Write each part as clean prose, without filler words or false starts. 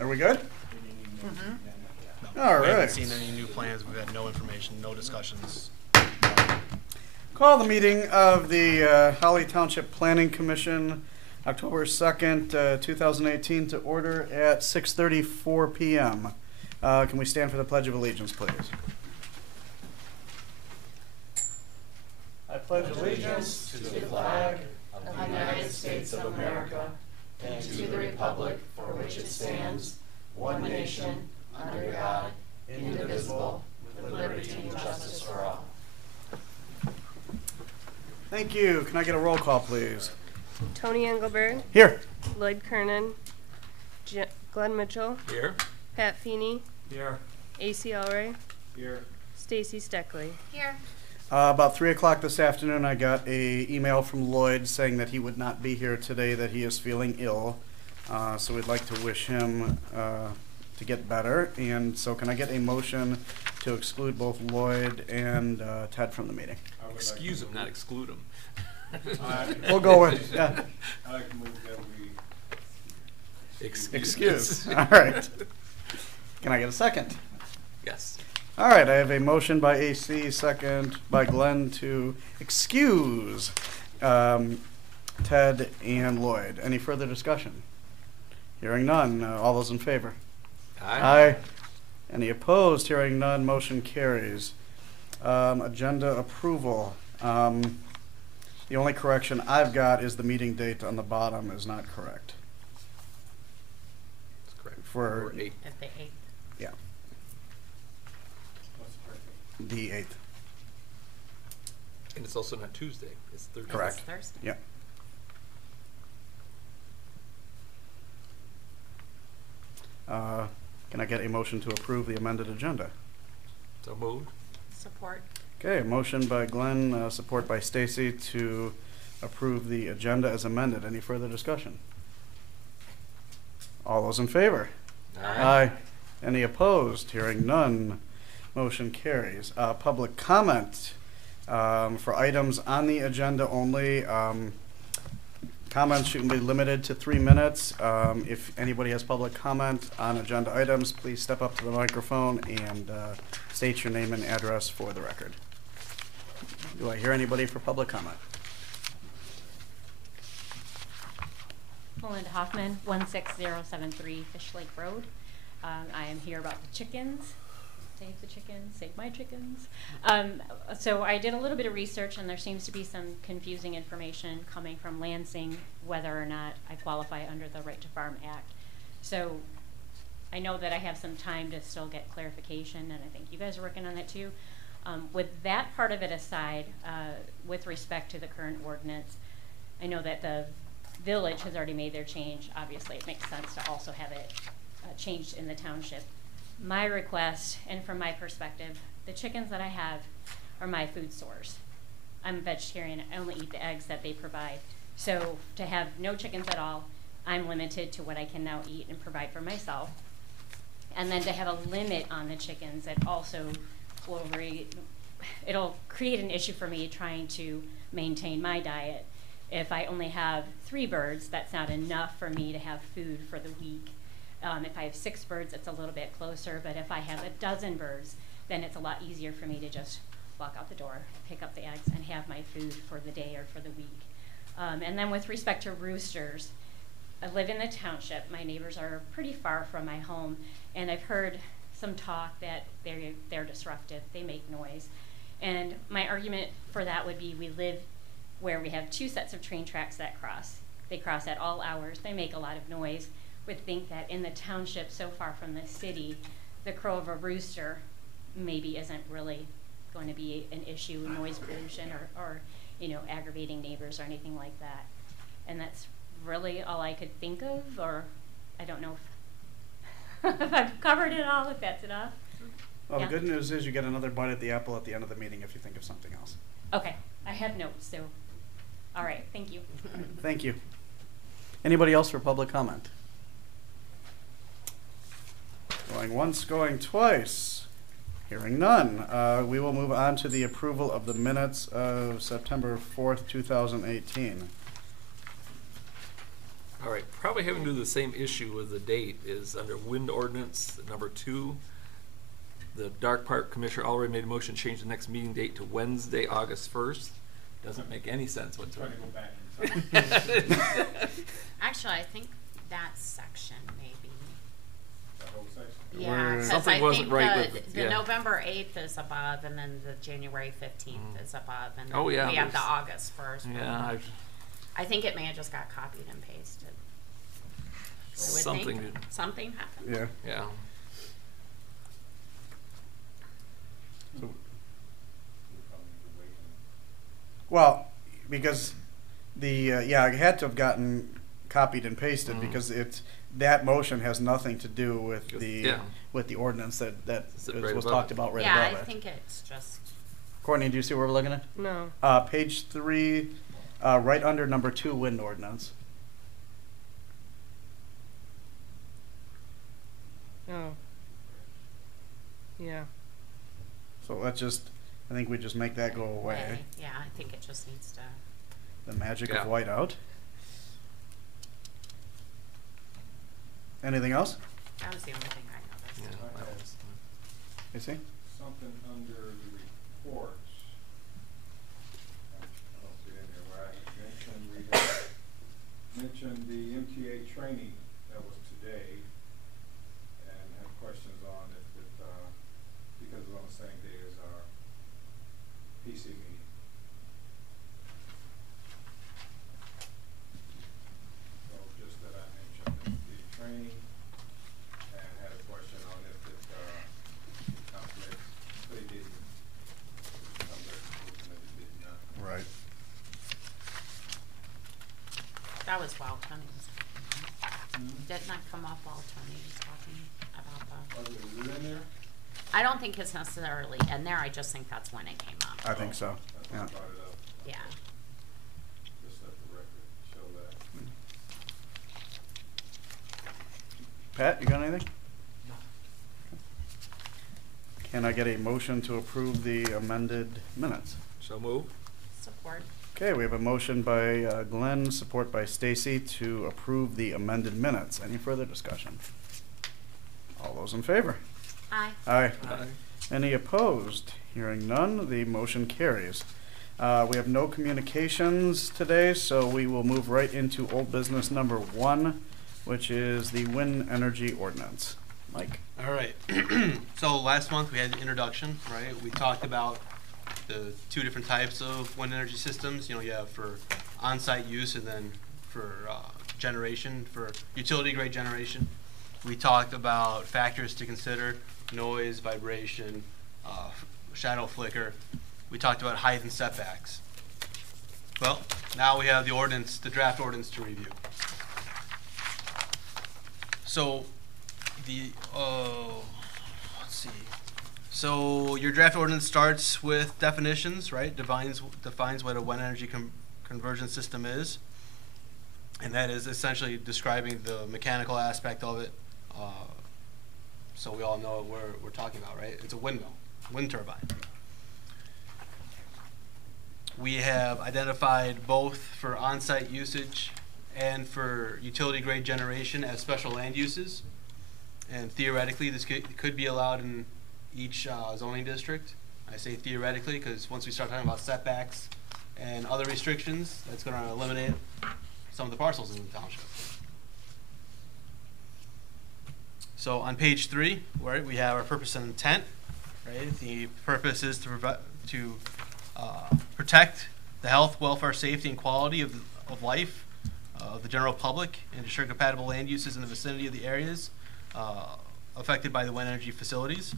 Are we good? No, All we right. haven't seen any new plans. We've had no information, no discussions. Call the meeting of the Holly Township Planning Commission, October 2nd, 2018, to order at 6:34 p.m. Can we stand for the Pledge of Allegiance, please? I pledge allegiance to the flag of the United States of America and to the republic for which it stands, one nation, under God, indivisible, with liberty and justice for all. Thank you. Can I get a roll call, please? Tony Engelberg, Here. Lloyd Kernan, Glenn Mitchell, Here. Pat Feeney, Here. A.C. Allray, Here. Stacy Steckley. Here. About 3 o'clock this afternoon, I got a email from Lloyd saying that he would not be here today, that he is feeling ill. So we'd like to wish him to get better. And so can I get a motion to exclude both Lloyd and Ted from the meeting? Excuse him, not exclude him. We'll go with, yeah. I like to move that we Excuse. All right. Can I get a second? Yes. All right, I have a motion by AC, second by Glenn to excuse Ted and Lloyd. Any further discussion? Hearing none. All those in favor? Aye. Any opposed? Hearing none. Motion carries. Agenda approval. The only correction I've got is the meeting date on the bottom is not correct. That's correct. For 8. At the 8th. yeah, That's perfect. the 8th. And it's also not Tuesday, it's Thursday. Correct. It's Thursday. Yep. Can I get a motion to approve the amended agenda? So moved. Support. Okay, a motion by Glenn, support by Stacy to approve the agenda as amended. Any further discussion? All those in favor? Aye. Any opposed? Hearing none. Motion carries. Public comment for items on the agenda only. Comments should be limited to 3 minutes. If anybody has public comment on agenda items, please step up to the microphone and state your name and address for the record. Do I hear anybody for public comment? Melinda Hoffman, 16073 Fish Lake Road. I am here about the chickens. Save the chickens, save my chickens. So I did a little bit of research, and there seems to be some confusing information coming from Lansing whether or not I qualify under the Right to Farm Act. So I know that I have some time to still get clarification, and I think you guys are working on that too. With that part of it aside, with respect to the current ordinance, I know that the village has already made their change. Obviously, it makes sense to also have it changed in the township. My request, and from my perspective, the chickens that I have are my food source. I'm a vegetarian. I only eat the eggs that they provide. So to have no chickens at all, I'm limited to what I can now eat and provide for myself. And then to have a limit on the chickens, it also will it'll create an issue for me trying to maintain my diet. If I only have 3 birds, that's not enough for me to have food for the week. If I have 6 birds, it's a little bit closer, but if I have a dozen birds, then it's a lot easier for me to just walk out the door, pick up the eggs, and have my food for the day or for the week. And then with respect to roosters, I live in the township. My neighbors are pretty far from my home, and I've heard some talk that they're disruptive, they make noise. And my argument for that would be we live where we have 2 sets of train tracks that cross. They cross at all hours, they make a lot of noise. Would think that in the township so far from the city, the crow of a rooster maybe isn't really going to be an issue, noise pollution or aggravating neighbors or anything like that. And that's really all I could think of, or I don't know if I've covered it all, if that's enough. Well, Yeah. the good news is you get another bite at the apple at the end of the meeting if you think of something else. Okay, I have notes, so all right, thank you. Thank you. Anybody else for public comment? Going once, going twice. Hearing none. We will move on to the approval of the minutes of September 4th, 2018. All right, probably having to do the same issue with the date is under wind ordinance number 2. The Dark Park Commissioner already made a motion to change the next meeting date to Wednesday, August 1st. Doesn't make any sense whatsoever. Trying to go back in time. Actually, I think that section maybe. That whole section. Yeah, Where- 'cause Something I wasn't think right the, with- the yeah. November 8th is above, and then the January 15th is above, and then Oh, yeah, we have the there's- August 1st. Yeah, I think it may have just got copied and pasted. I would something, think something happened. Yeah. yeah. So, We probably need to wait and well, because the, yeah, it had to have gotten copied and pasted Mhm. because that motion has nothing to do with Just- the, yeah. with the ordinance that It's right was above talked it. about right Yeah, above I it. think it's just, Courtney, do you see where we're looking at? No. Page 3, right under number 2, wind ordinance. Oh. Yeah. So let's just, I think we just make that go away. yeah, I think it just needs to. The magic Yeah. of whiteout. Anything else? That was the only thing I noticed. Yeah, that was- You see? something under the reports. I don't see it in there where I had mentioned the MTA training that was today and had questions on if it, because it's on the same day as our PC meeting. So just that I mentioned the training and had a question on if it, conflicts, they didn't come to a conclusion that it did not. Right. That was while Tony was talking. Didn't that come up while Tony was talking about the? Is it in there? I don't think it's necessarily in there, I just think that's when it came up. I think so. That's why Yeah. I brought it up. Yeah. Just let the record show that. Pat, you got anything? No. Can I get a motion to approve the amended minutes? So move. Support. Okay, we have a motion by Glenn, support by Stacy to approve the amended minutes. Any further discussion? All those in favor? Aye. Aye. Aye. Any opposed? Hearing none, the motion carries. We have no communications today, so we will move right into old business number 1, which is the wind energy ordinance. Mike? All right. So last month we had the introduction, right? We talked about the 2 different types of wind energy systems. You know, you have for on-site use and then for generation, for utility grade generation. We talked about factors to consider: noise, vibration, shadow flicker. We talked about height and setbacks. Well, now we have the ordinance, the draft ordinance to review. So the, let's see. So your draft ordinance starts with definitions, right? Defines what a wind energy conversion system is. And that is essentially describing the mechanical aspect of it. So we all know what we're talking about, right? It's a windmill, wind turbine. We have identified both for on-site usage and for utility grade generation as special land uses. And theoretically, this could be allowed in each zoning district. I say theoretically because once we start talking about setbacks and other restrictions, that's going to eliminate some of the parcels in the township. So on page 3, right, we have our purpose and intent. Right, the purpose is to protect the health, welfare, safety, and quality of life of the general public, and ensure compatible land uses in the vicinity of the areas affected by the wind energy facilities.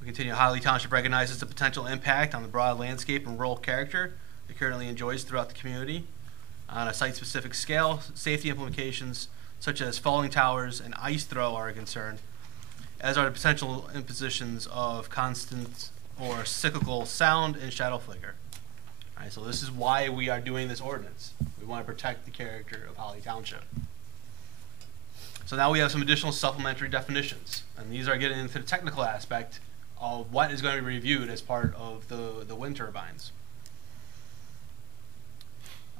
We continue. Highly Township recognizes the potential impact on the broad landscape and rural character it currently enjoys throughout the community. On a site-specific scale, safety implications such as falling towers and ice throw are a concern, as are the potential impositions of constant or cyclical sound and shadow flicker. All right, so this is why we are doing this ordinance. We want to protect the character of Holly Township. So now we have some additional supplementary definitions, and these are getting into the technical aspect of what is going to be reviewed as part of the wind turbines.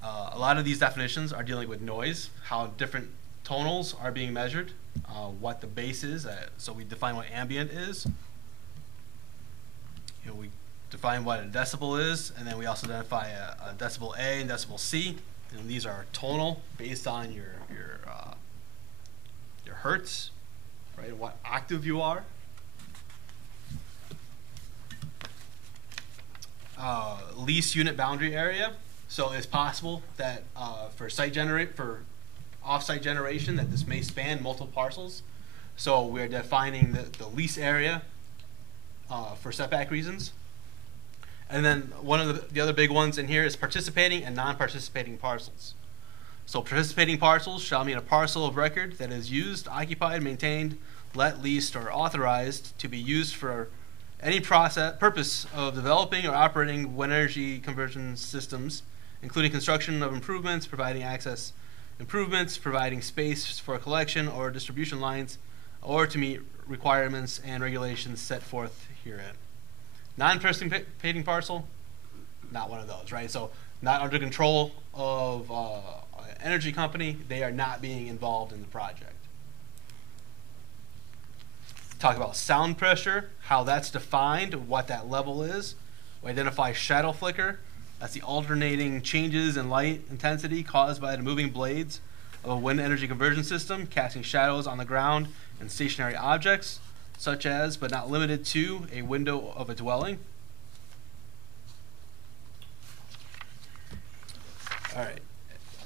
A lot of these definitions are dealing with noise, how different tonals are being measured, what the base is. So we define what ambient is. We define what a decibel is, and then we also identify a decibel A and decibel C. And these are tonal based on your hertz, right? And what octave you are. Lease unit boundary area. So it's possible that for off-site generation that this may span multiple parcels. So we're defining the lease area for setback reasons. And then one of the other big ones in here is participating and non-participating parcels. So participating parcels shall mean a parcel of record that is used, occupied, maintained, let, leased, or authorized to be used for any purpose of developing or operating wind energy conversion systems, including construction of improvements, providing access improvements, providing space for collection or distribution lines, or to meet requirements and regulations set forth herein. Non-participating parcel, not one of those, right? So not under control of an energy company, they are not being involved in the project. Talk about sound pressure, how that's defined, what that level is. We identify shadow flicker. That's the alternating changes in light intensity caused by the moving blades of a wind energy conversion system, casting shadows on the ground and stationary objects, such as, but not limited to, a window of a dwelling. All right,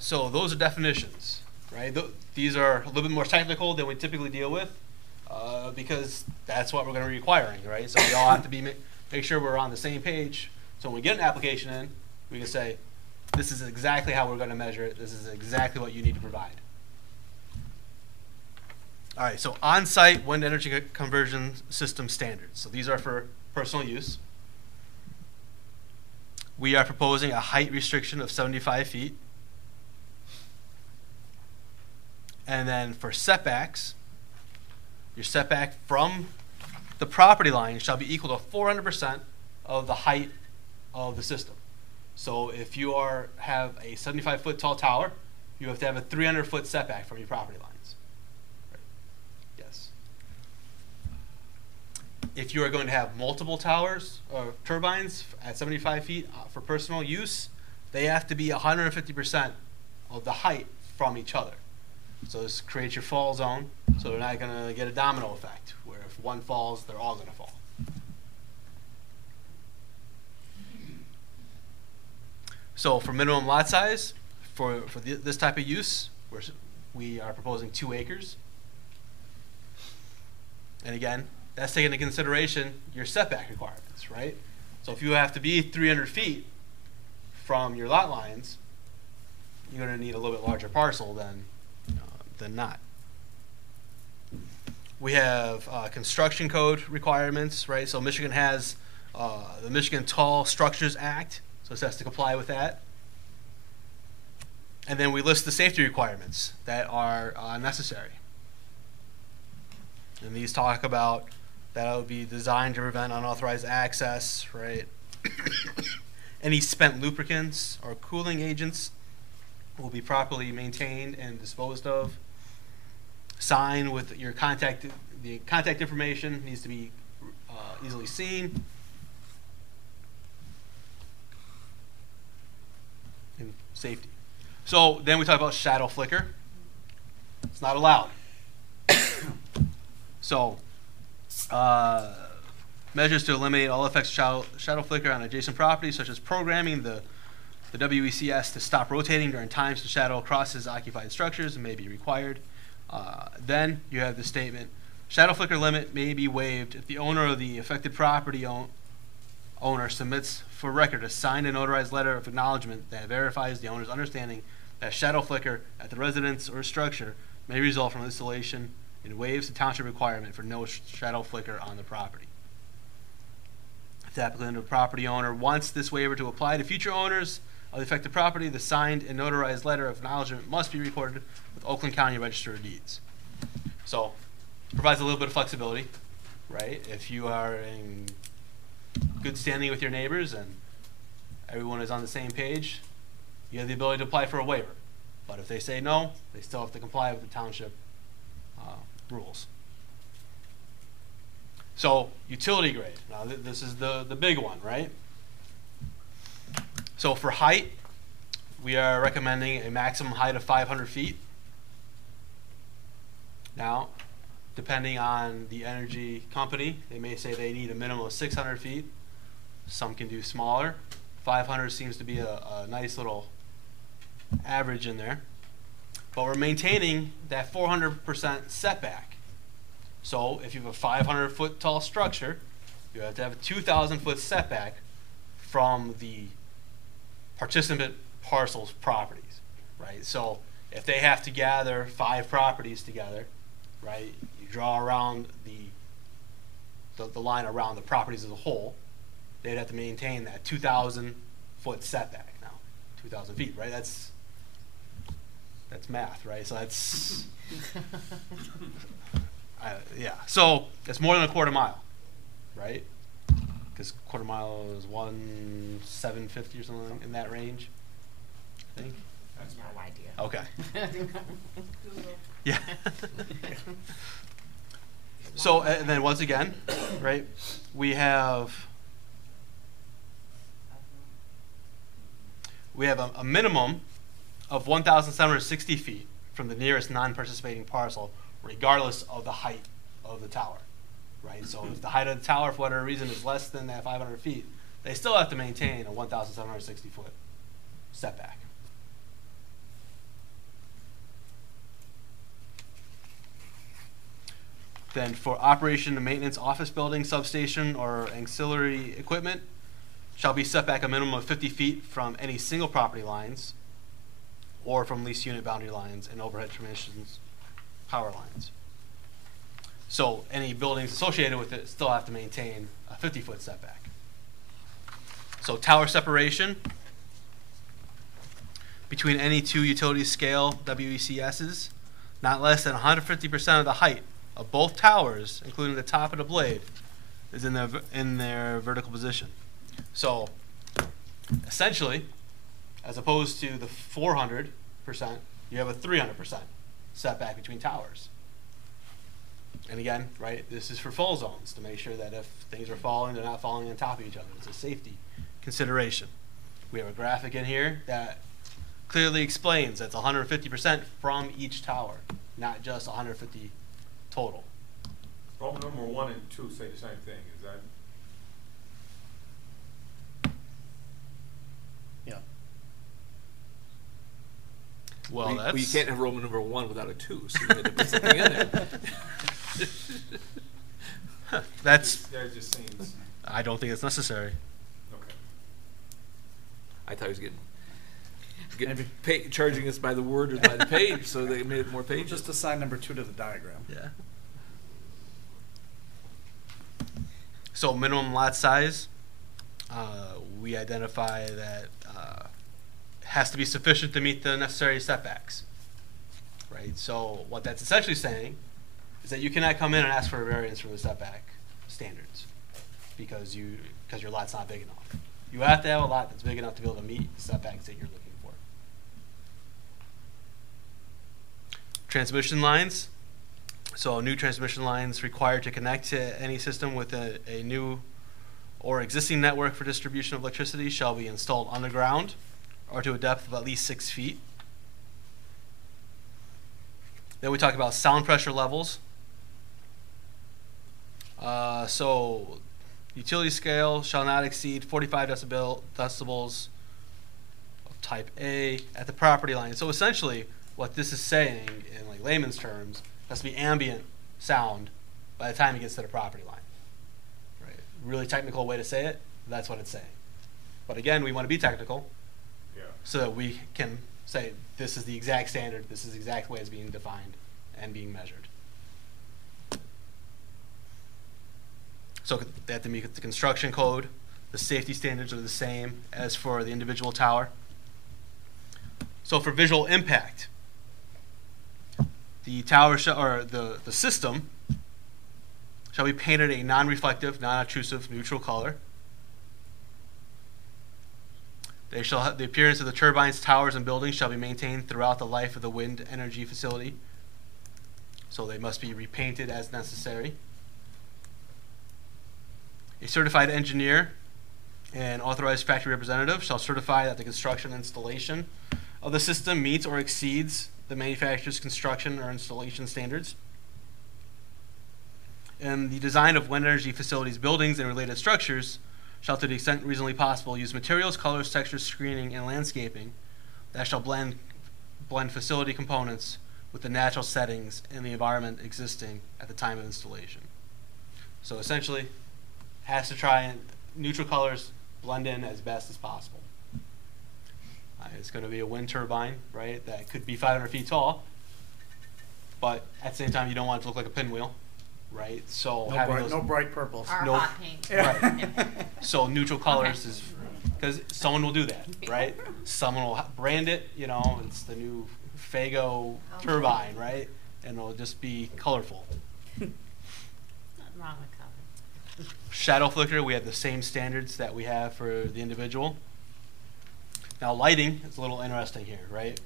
so those are definitions, right? These are a little bit more technical than we typically deal with because that's what we're going to be requiring, right? So we all have to be make sure we're on the same page. So when we get an application in, we can say, this is exactly how we're going to measure it. This is exactly what you need to provide. All right, so on-site wind energy conversion system standards. So these are for personal use. We are proposing a height restriction of 75 feet. And then for setbacks, your setback from the property line shall be equal to 400% of the height of the system. So if you have a 75-foot tall tower, you have to have a 300-foot setback from your property lines. Right. Yes. If you are going to have multiple towers or turbines at 75 feet for personal use, they have to be 150% of the height from each other. So this creates your fall zone, so they're not going to get a domino effect, where if one falls, they're all going to fall. So for minimum lot size, for this type of use, we are proposing 2 acres. And again, that's taking into consideration your setback requirements, right? So if you have to be 300 feet from your lot lines, you're going to need a little bit larger parcel than not. We have construction code requirements, right? So Michigan has the Michigan Tall Structures Act, so it has to comply with that. And then we list the safety requirements that are necessary. And these talk about that it would be designed to prevent unauthorized access, right? Any spent lubricants or cooling agents will be properly maintained and disposed of. Sign with your contact information needs to be easily seen. And safety. So then we talk about shadow flicker. It's not allowed. So measures to eliminate all effects of shadow flicker on adjacent properties, such as programming the WECS to stop rotating during times the shadow crosses occupied structures may be required. Then you have the statement, shadow flicker limit may be waived if the owner of the affected property owner submits for record a signed and notarized letter of acknowledgement that verifies the owner's understanding that shadow flicker at the residence or structure may result from installation and waives the township requirement for no shadow flicker on the property. If the applicant or property owner wants this waiver to apply to future owners of the affected property, the signed and notarized letter of acknowledgement must be recorded with Oakland County Register of Deeds. So it provides a little bit of flexibility, right? If you are in good standing with your neighbors and everyone is on the same page, you have the ability to apply for a waiver. But if they say no, they still have to comply with the township rules. So utility grade. Now this is the big one, right? So for height, we are recommending a maximum height of 500 feet. Now, depending on the energy company, they may say they need a minimum of 600 feet. Some can do smaller. 500 seems to be a nice little average in there. But we're maintaining that 400% setback. So if you have a 500-foot tall structure, you have to have a 2,000-foot setback from the participant parcel's properties, right? So if they have to gather 5 properties together, right, you draw around the line around the properties as a whole, they'd have to maintain that 2,000-foot setback now, 2,000 feet, right? That's math, right? So that's, yeah. So it's more than a quarter mile, right? Because quarter mile is 1,750 or something in that range, I think. That's no idea. Okay. Yeah. So, and then once again, right, we have a minimum of 1,760 feet from the nearest non-participating parcel, regardless of the height of the tower, right? So if the height of the tower, for whatever reason, is less than that 500 feet, they still have to maintain a 1,760 foot setback. Then for operation and maintenance office building, substation, or ancillary equipment, shall be set back a minimum of 50 feet from any single property lines or from lease unit boundary lines and overhead transmissions power lines. So any buildings associated with it still have to maintain a 50-foot setback. So tower separation between any 2 utility scale WECSs, not less than 150% of the height of both towers, including the top of the blade, is in their vertical position. So essentially, as opposed to the 400%, you have a 300% setback between towers. And again, right, this is for fall zones to make sure that if things are falling, they're not falling on top of each other. It's a safety consideration. We have a graphic in here that clearly explains that's 150% from each tower, not just 150 total. Roman number 1 and 2 say the same thing, is that? Yeah. Well, that's... you can't have Roman number 1 without a 2, so you had to put something in there. That's... Yeah, it just seems. I don't think it's necessary. Okay. I thought he was charging us by the word or by the page, so they made it more pages. Just assign number 2 to the diagram. Yeah. So minimum lot size, we identify that has to be sufficient to meet the necessary setbacks, right? So what that's essentially saying is that you cannot come in and ask for a variance from the setback standards because your lot's not big enough. You have to have a lot that's big enough to be able to meet the setbacks that you're looking for. Transmission lines. So new transmission lines required to connect to any system with a new or existing network for distribution of electricity shall be installed underground or to a depth of at least 6 feet. Then we talk about sound pressure levels. So utility scale shall not exceed 45 decibels of type A at the property line. So essentially what this is saying in like layman's terms has to be ambient sound by the time it gets to the property line. Right? Really technical way to say it, that's what it's saying. But again, we want to be technical so that we can say this is the exact standard, this is the exact way it's being defined and being measured. So they have to meet the construction code. The safety standards are the same as for the individual tower. So for visual impact, the tower or the system shall be painted a non-reflective, non-obtrusive, neutral color. They shall have the appearance of the turbines, towers, and buildings shall be maintained throughout the life of the wind energy facility. So they must be repainted as necessary. A certified engineer and authorized factory representative shall certify that the construction and installation of the system meets or exceeds the manufacturer's construction or installation standards. And the design of wind energy facilities, buildings, and related structures shall, to the extent reasonably possible, use materials, colors, textures, screening, and landscaping that shall blend facility components with the natural settings and the environment existing at the time of installation. So essentially, has to try and neutral colors blend in as best as possible. It's going to be a wind turbine, right? That could be 500 feet tall, but at the same time, you don't want it to look like a pinwheel, right? So No bright purples. Our No. hot paint. Right. So neutral colors is, because someone will do that, right? Someone will brand it, you know, it's the new Fago turbine, right? And it'll just be colorful. Nothing wrong with color. Shadow flicker, we have the same standards that we have for the individual. Now lighting is a little interesting here, right?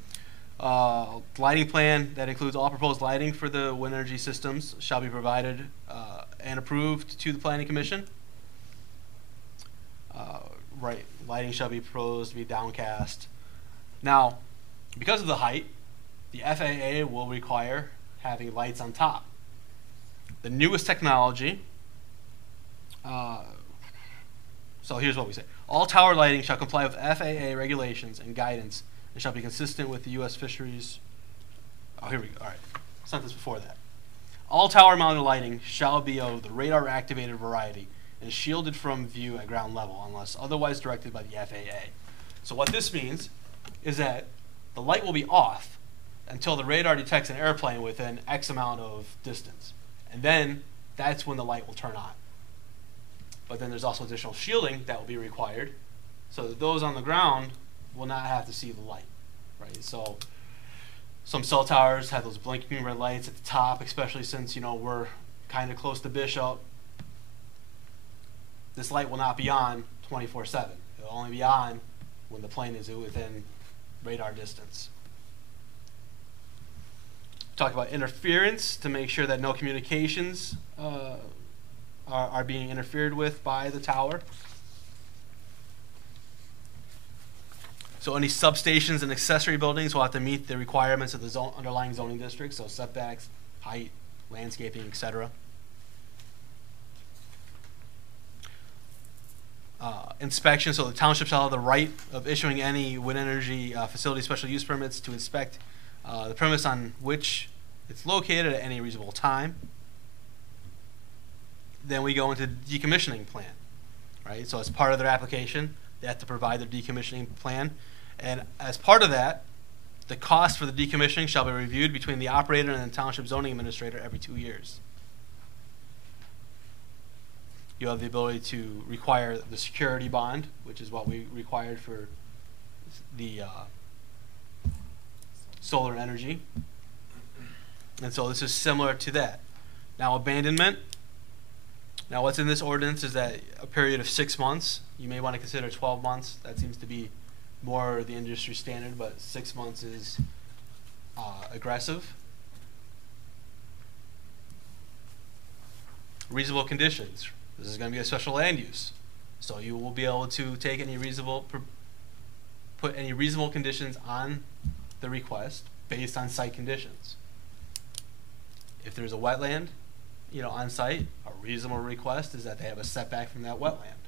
Lighting plan that includes all proposed lighting for the wind energy systems shall be provided and approved to the Planning Commission. Right, lighting shall be proposed to be downcast. Now, because of the height, the FAA will require having lights on top. The newest technology, so here's what we say. All tower lighting shall comply with FAA regulations and guidance and shall be consistent with the U.S. fisheries. Oh, here we go. All right. Sentence before that. All tower mounted lighting shall be of the radar activated variety and shielded from view at ground level unless otherwise directed by the FAA. So what this means is that the light will be off until the radar detects an airplane within X amount of distance. And then that's when the light will turn on. But then there's also additional shielding that will be required so that those on the ground will not have to see the light, right? So some cell towers have those blinking red lights at the top, especially since, you know, we're kind of close to Bishop. This light will not be on 24/7. It'll only be on when the plane is within radar distance. Talk about interference to make sure that no communications are being interfered with by the tower. So any substations and accessory buildings will have to meet the requirements of the underlying zoning district, so setbacks, height, landscaping, etc. Inspection, so the township shall have the right of issuing any wind energy facility special use permits to inspect the premise on which it's located at any reasonable time. Then we go into decommissioning plan, right? So as part of their application, they have to provide their decommissioning plan. And as part of that, the cost for the decommissioning shall be reviewed between the operator and the township zoning administrator every 2 years. You have the ability to require the security bond, which is what we required for the solar energy. And so this is similar to that. Now abandonment. Now what's in this ordinance is that a period of 6 months. You may want to consider 12 months. That seems to be more the industry standard, but 6 months is aggressive. Reasonable conditions. This is going to be a special land use. So you will be able to take any put any reasonable conditions on the request based on site conditions. If there's a wetland, you know, on site, a reasonable request is that they have a setback from that wetland.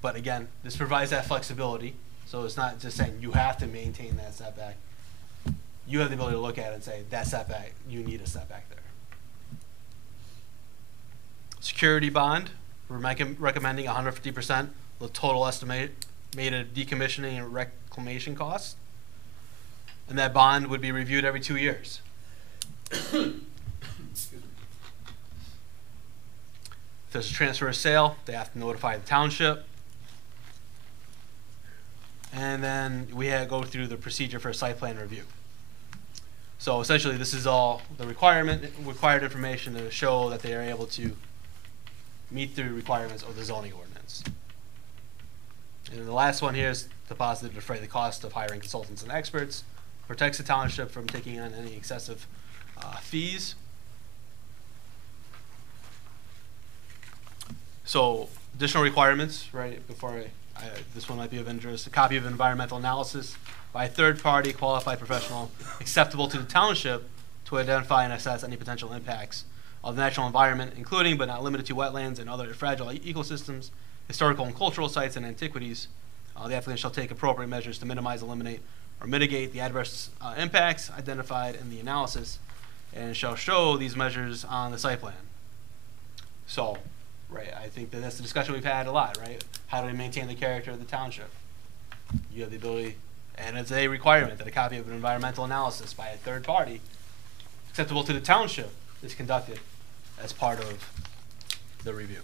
But again, this provides that flexibility. So it's not just saying you have to maintain that setback. You have the ability to look at it and say, that setback, you need a setback there. Security bond, we're recommending 150% of the total estimated decommissioning and reclamation costs. And that bond would be reviewed every 2 years. If there's a transfer or sale, they have to notify the township. And then we go through the procedure for a site plan review. So essentially this is all the required information to show that they are able to meet the requirements of the zoning ordinance. And the last one here is the positive to defray the cost of hiring consultants and experts, protects the township from taking on any excessive fees. So additional requirements, right, before this one might be of interest, a copy of environmental analysis by a third-party qualified professional acceptable to the township to identify and assess any potential impacts of the natural environment, including but not limited to wetlands and other fragile ecosystems, historical and cultural sites, and antiquities. The applicant shall take appropriate measures to minimize, eliminate, or mitigate the adverse impacts identified in the analysis, and shall show these measures on the site plan. So, right, I think that's the discussion we've had a lot, right? How do we maintain the character of the township? You have the ability, and it's a requirement that a copy of an environmental analysis by a third party acceptable to the township is conducted as part of the review.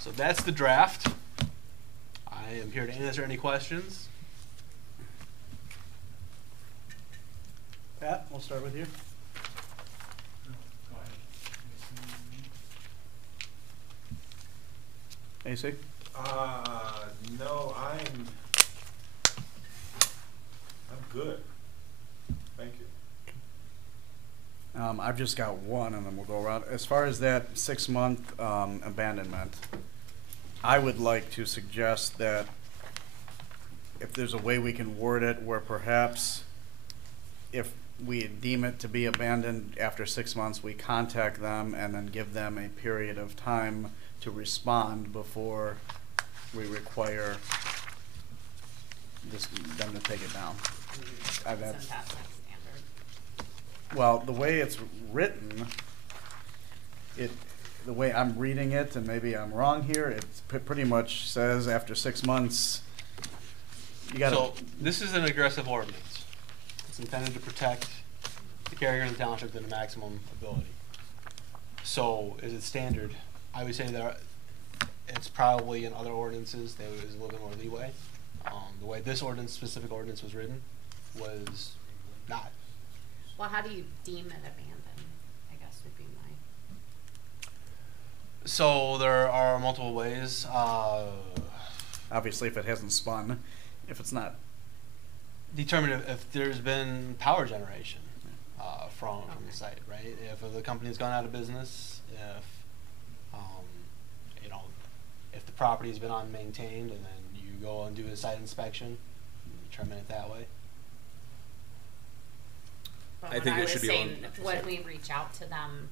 So that's the draft. I am here to answer any questions. Pat, we'll start with you. AC? No, I'm good. Thank you. I've just got one, and then we'll go around. As far as that 6-month abandonment, I would like to suggest that if there's a way we can word it where perhaps if we deem it to be abandoned after 6 months, we contact them and then give them a period of time to respond before we require them to take it down. Well, the way it's written, the way I'm reading it, and maybe I'm wrong here, it pretty much says after 6 months, you gotta. So this is an aggressive ordinance. It's intended to protect the character of the township to the maximum ability. So is it standard? I would say that it's probably in other ordinances there is a little bit more leeway. The way this specific ordinance was written was not. Well, how do you deem it abandoned, I guess would be my. So there are multiple ways. Obviously, if it hasn't spun, if it's not. Determine if there's been power generation from the site, right? If the company's gone out of business, if if the property's been unmaintained, and then you go and do a site inspection, and determine it that way. But I what think I it was should be saying, on- would we reach out to them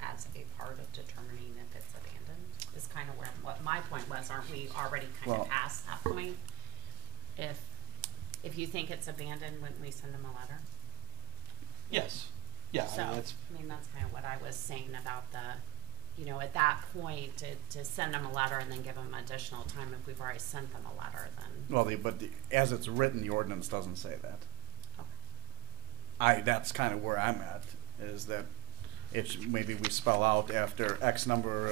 as a part of determining if it's abandoned? Is kind of what my point was. Aren't we already kind of past that point? If you think it's abandoned, wouldn't we send them a letter? Yes. Yeah. So, I mean, that's kind of what I was saying about the, at that point, to send them a letter and then give them additional time. If we've already sent them a letter, then. Well, as it's written, the ordinance doesn't say that. Okay. That's kind of where I'm at, is that maybe we spell out after X number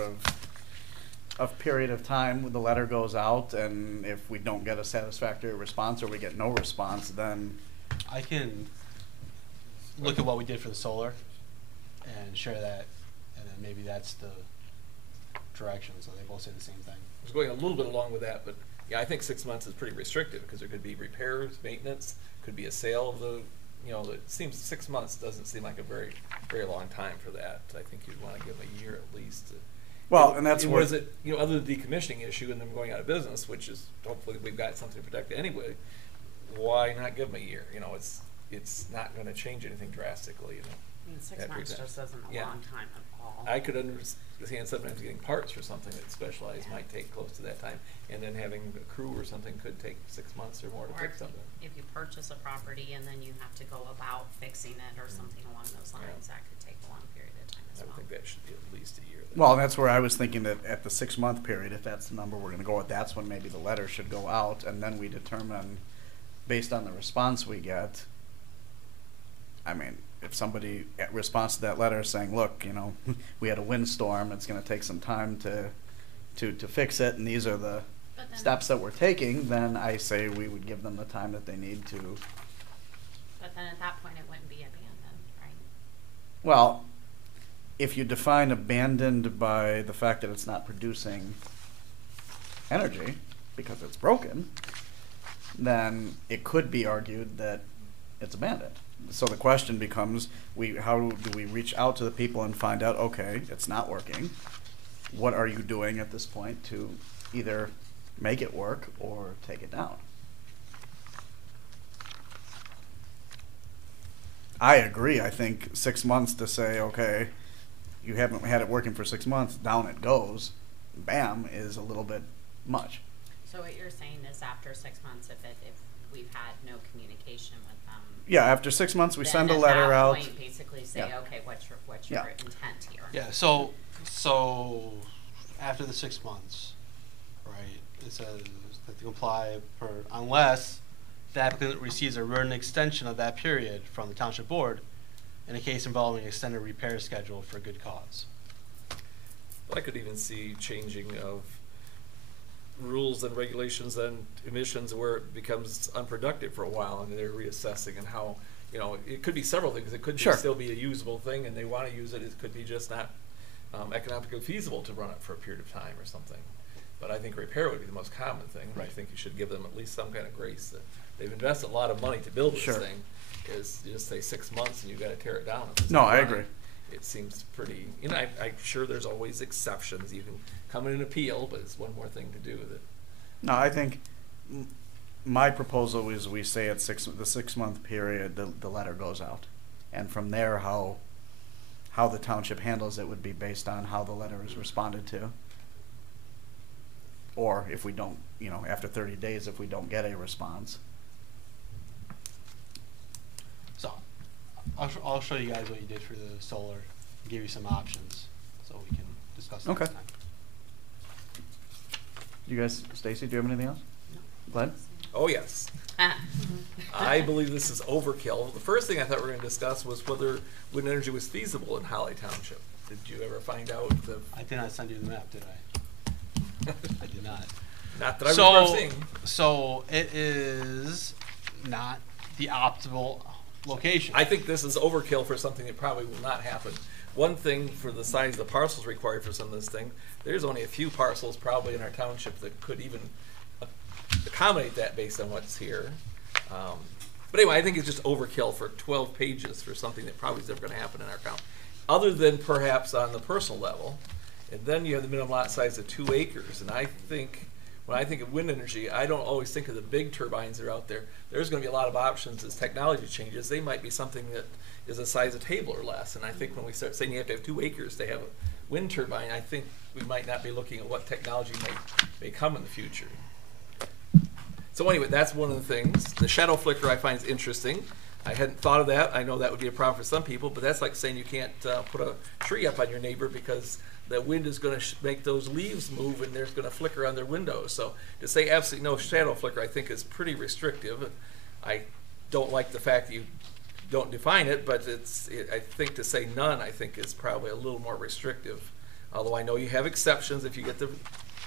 of period of time, the letter goes out, and if we don't get a satisfactory response or we get no response, then. I can look at what we did for the solar and share that, and then maybe that's the direction, so they both say the same thing. I was going a little bit along with that, but yeah, I think 6 months is pretty restrictive because there could be repairs, maintenance, could be a sale of the, it seems 6 months doesn't seem like a very, very long time for that. I think you'd want to give them a year at least. Well, and that's what where. is it, other than the decommissioning issue and them going out of business, which is hopefully we've got something to protect anyway, why not give them a year? It's not going to change anything drastically, I mean, 6 after months that. just isn't a Yeah. long time at all. I could understand sometimes getting parts for something that's specialized might take close to that time, and then having a crew or something could take 6 months or more to Or fix something. if you purchase a property and then you have to go about fixing it or something along those lines, that could take a long period of time as I well. would think that should be at least a year. then. Well, that's where I was thinking that at the 6 month period, if that's the number we're gonna go with, that's when maybe the letter should go out, and then we determine, based on the response we get, I mean, if somebody responds to that letter saying, look, we had a windstorm, it's gonna take some time to fix it, and these are the But then- steps that we're taking, then I say we would give them the time that they need to. But then at that point, it wouldn't be abandoned, right? Well, if you define abandoned by the fact that it's not producing energy because it's broken, then it could be argued that it's abandoned. So the question becomes, how do we reach out to the people and find out, okay, it's not working. What are you doing at this point to either make it work or take it down? I agree. I think 6 months to say, okay, you haven't had it working for 6 months, down it goes, bam, is a little bit much. So what you're saying is after 6 months, if we've had no communication with them. Yeah, after 6 months, we then send a at letter that out. point, basically say, Yeah. okay, what's your Yeah. intent here? Yeah, so after the 6 months, right, it says that they comply unless the applicant receives a written extension of that period from the township board in a case involving an extended repair schedule for good cause. I could even see changing of rules and regulations and emissions where it becomes unproductive for a while and they're reassessing and how, you know, it could be several things. It could be Sure. still be a usable thing and they want to use it. It could be just not economically feasible to run it for a period of time or something. But I think repair would be the most common thing. Right. I think you should give them at least some kind of grace that they've invested a lot of money to build this Sure. thing. Is you just say 6 months and you got to tear it down. If it's No, not I running. agree. It seems pretty, you know, I'm sure there's always exceptions. You can come in and appeal, but it's one more thing to do with it. No, I think my proposal is we say at the 6 month period, the letter goes out. And from there, how the township handles it would be based on how the letter is responded to. Or if we don't, you know, after 30 days, if we don't get a response. So I'll show you guys what you did for the solar, give you some options so we can discuss Okay. next time. You guys, Stacy, do you have anything else? Glenn? Oh, yes. I believe this is overkill. The first thing I thought we were going to discuss was whether wind energy was feasible in Holly Township. Did you ever find out? I did not send you the map, did I? I did not. Not that I remember seeing. So it is not the optimal location. I think this is overkill for something that probably will not happen. One thing for the size of the parcels required for some of this thing, there's only a few parcels probably in our township that could even accommodate that based on what's here. But anyway, I think it's just overkill for 12 pages for something that probably is never going to happen in our county, other than perhaps on the personal level. And then you have the minimum lot size of 2 acres. And I think, when I think of wind energy, I don't always think of the big turbines that are out there. There's going to be a lot of options as technology changes. They might be something that is the size of a table or less. And I think when we start saying you have to have 2 acres to have a wind turbine, I think we might not be looking at what technology may come in the future. So anyway, that's one of the things. The shadow flicker I find is interesting. I hadn't thought of that. I know that would be a problem for some people, but that's like saying you can't put a tree up on your neighbor because the wind is going to make those leaves move and there's going to flicker on their windows. So to say absolutely no shadow flicker I think is pretty restrictive. I don't like the fact that you don't define it, but I think to say none I think is probably a little more restrictive. Although I know you have exceptions if you get the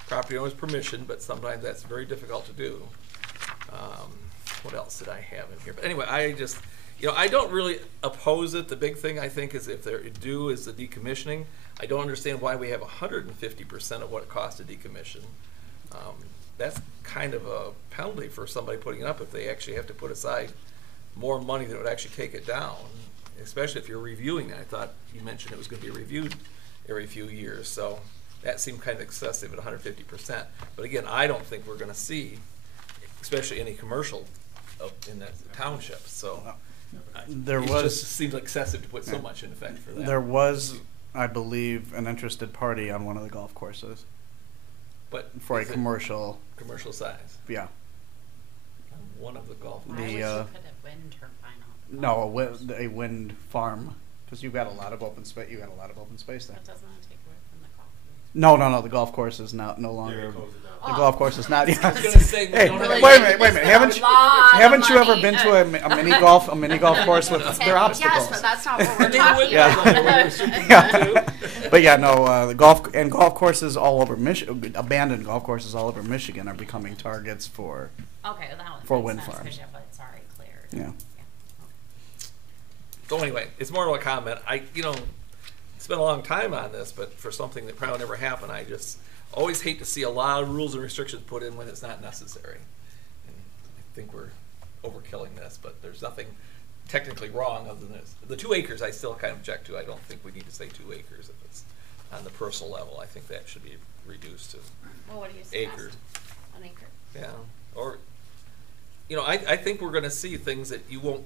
property owner's permission, but sometimes that's very difficult to do. What else did I have in here? But anyway, I just, you know, I don't really oppose it. The big thing I think is if they're due is the decommissioning. I don't understand why we have 150% of what it costs to decommission. That's kind of a penalty for somebody putting it up if they actually have to put aside more money than would actually take it down, especially if you're reviewing it. I thought you mentioned it was going to be reviewed every few years, so that seemed kind of excessive at 150%. But again, I don't think we're going to see, especially any commercial in that township. So There it was just seems excessive to put so much in effect for that. There was, I believe, an interested party on one of the golf courses But for a is it commercial. commercial size. Yeah. On one of the golf. Why The, would you put a wind turbine on the No, golf course? a wind farm, because you've got a lot of open space. You got a lot of open space there. That doesn't take away from the golf course. No. The golf course is no longer. The golf course is not. I was gonna say, we Hey, don't wait have a any- minute. Haven't you ever been to a mini golf course with their obstacles? Yes, but that's not what we're Maybe talking the about. wind- Yeah. But yeah, no. The golf courses all over Michigan, abandoned golf courses all over Michigan, are becoming targets for. Okay, well, that one For makes wind sense, 'cause farms. you have it's already cleared. Yeah. Okay. So anyway, it's more of a comment. spent a long time on this, but for something that probably never happened, I just always hate to see a lot of rules and restrictions put in when it's not necessary. And I think we're overkilling this, but there's nothing technically wrong other than this. The 2 acres I still kind of object to. I don't think we need to say 2 acres if it's on the personal level. I think that should be reduced to Well, what do you acre. suggest? An acre? Yeah, or, you know, I think we're gonna see things that you won't,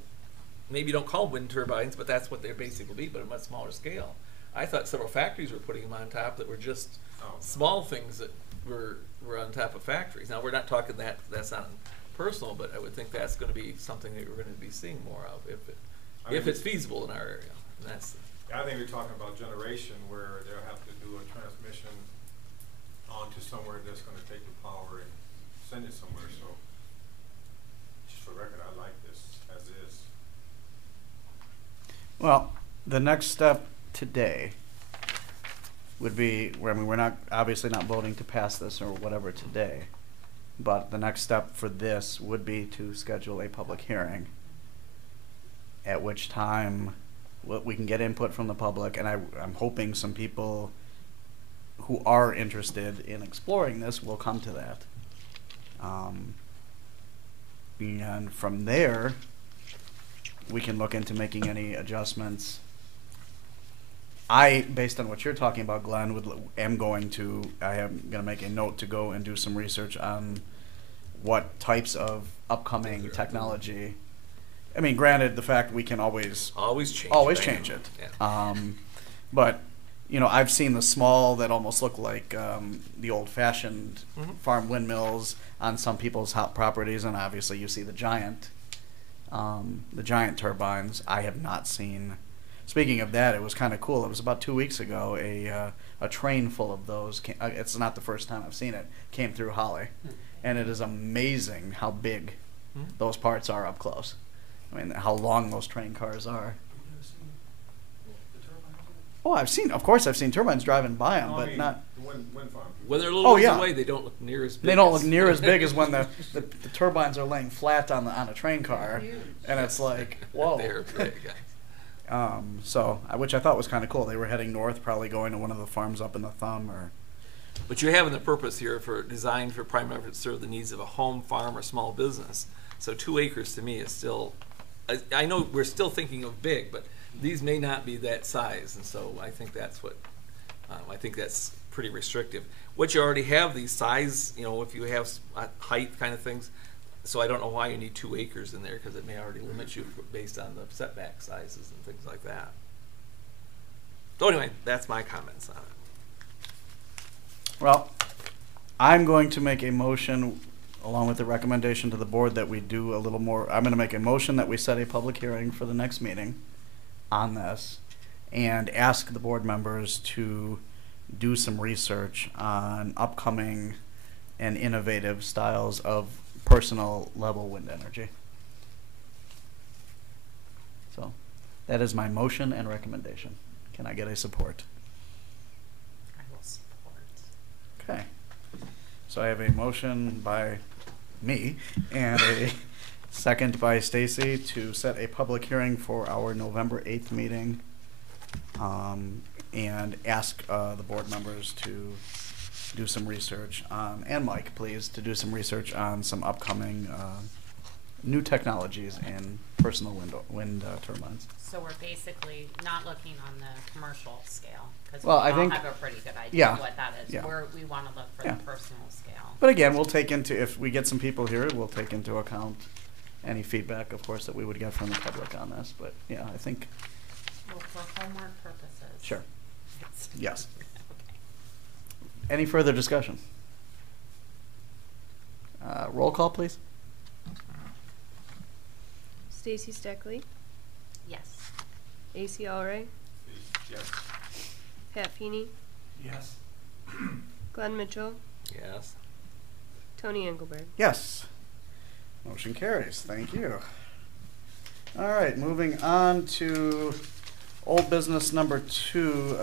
maybe you don't call wind turbines, but that's what they basically will be, but at a much smaller scale. I thought several factories were putting them on top that were just small things that were on top of factories. Now, we're not talking that's not personal, but I would think that's gonna be something that we're gonna be seeing more of if it's feasible in our area. And that's, I think we're talking about generation where they'll have to do a transmission onto somewhere that's gonna take the power and send it somewhere, so just for record, I like this as is. Well, the next step today would be, I mean, we're not, obviously not voting to pass this or whatever today, but the next step for this would be to schedule a public hearing, at which time we can get input from the public, and I'm hoping some people who are interested in exploring this will come to that. And from there, we can look into making any adjustments. Based on what you're talking about, Glenn, I am going to make a note to go and do some research on what types of upcoming technology. I mean, granted, the fact we can always change it. Yeah. But you know, I've seen the small that almost look like the old-fashioned farm windmills on some people's hot properties, and obviously you see the giant turbines. I have not seen. Speaking of that, it was kind of cool. It was about 2 weeks ago. A train full of those. It's not the first time I've seen it. Came through Holly, and it is amazing how big those parts are up close. I mean, how long those train cars are. Oh, I've seen turbines driving by them, but not. The wind farm. When they're a little ways yeah. away, they don't look near as big. They don't look near as big as when the turbines are laying flat on a train car, and it's like, whoa. They're big. Which I thought was kind of cool. They were heading north, probably going to one of the farms up in the Thumb, or. But you're having the purpose here for designed for prime effort to serve the needs of a home, farm, or small business. So 2 acres to me is still. I know we're still thinking of big, but these may not be that size, and so I think that's what. I think that's pretty restrictive. What you already have these size, you know, if you have height kind of things. So I don't know why you need 2 acres in there, because it may already limit you based on the setback sizes and things like that. So anyway, that's my comments on it. Well, I'm going to make a motion, along with the recommendation to the board, that we do a little more. I'm going to make a motion that we set a public hearing for the next meeting on this, and ask the board members to do some research on upcoming and innovative styles of personal level wind energy. So that is my motion and recommendation. Can I get a support? I will support. Okay. So I have a motion by me and a second by Stacy to set a public hearing for our November 8th meeting, and ask the board members to do some research on, and Mike, please, to do some research on some upcoming new technologies in personal wind turbines. So we're basically not looking on the commercial scale, because Well, we I all think- have a pretty good idea yeah, of what that is. yeah. We want to look for Yeah. the personal scale. But again, we'll take into, if we get some people here, we'll take into account any feedback, of course, that we would get from the public on this. But yeah, I think, Well, for homework purposes. sure, yes. Okay. Any further discussion? Roll call, please. Stacy Steckley, Yes. AC Allray, Yes. Pat Feeney, Yes. Glenn Mitchell, Yes. Tony Engelberg. Yes. Motion carries. Thank you. All right, moving on to old business number 2,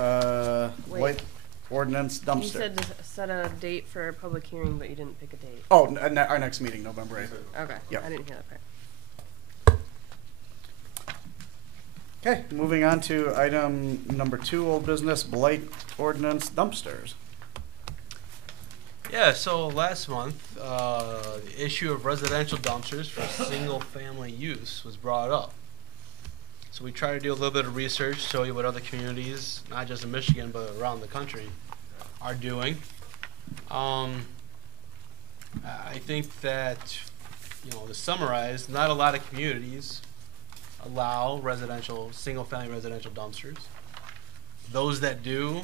Wait. white ordinance dumpster. You said to set a date for a public hearing, but you didn't pick a date. Oh, our next meeting, November 8th. Okay, Yep. I didn't hear that part. Okay, moving on to item number 2, old business, blight ordinance dumpsters. Yeah, so last month, the issue of residential dumpsters for single-family use was brought up. So we tried to do a little bit of research, show you what other communities, not just in Michigan, but around the country, are doing. I think that, to summarize, not a lot of communities allow single-family residential dumpsters. Those that do,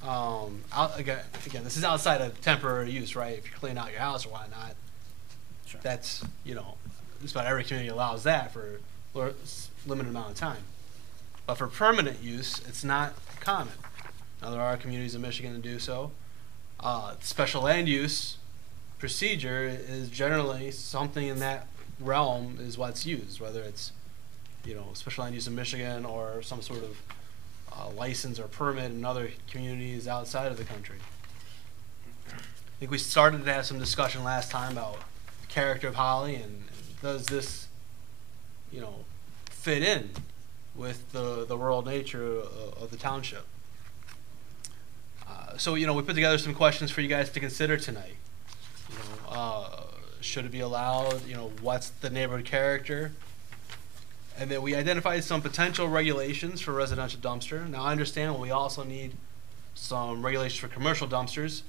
again, this is outside of temporary use, right? If you're cleaning out your house or whatnot, Sure. that's, just about every community allows that for a limited amount of time. But for permanent use, it's not common. Now, there are communities in Michigan that do so. Special land use procedure is generally something in that realm is what's used, whether it's, special land use in Michigan or some sort of license or permit in other communities outside of the country. I think we started to have some discussion last time about the character of Holly and does this, fit in with the rural nature of the township. So, we put together some questions for you guys to consider tonight. Should it be allowed? What's the neighborhood character? And then we identified some potential regulations for residential dumpster. Now, I understand we also need some regulations for commercial dumpsters.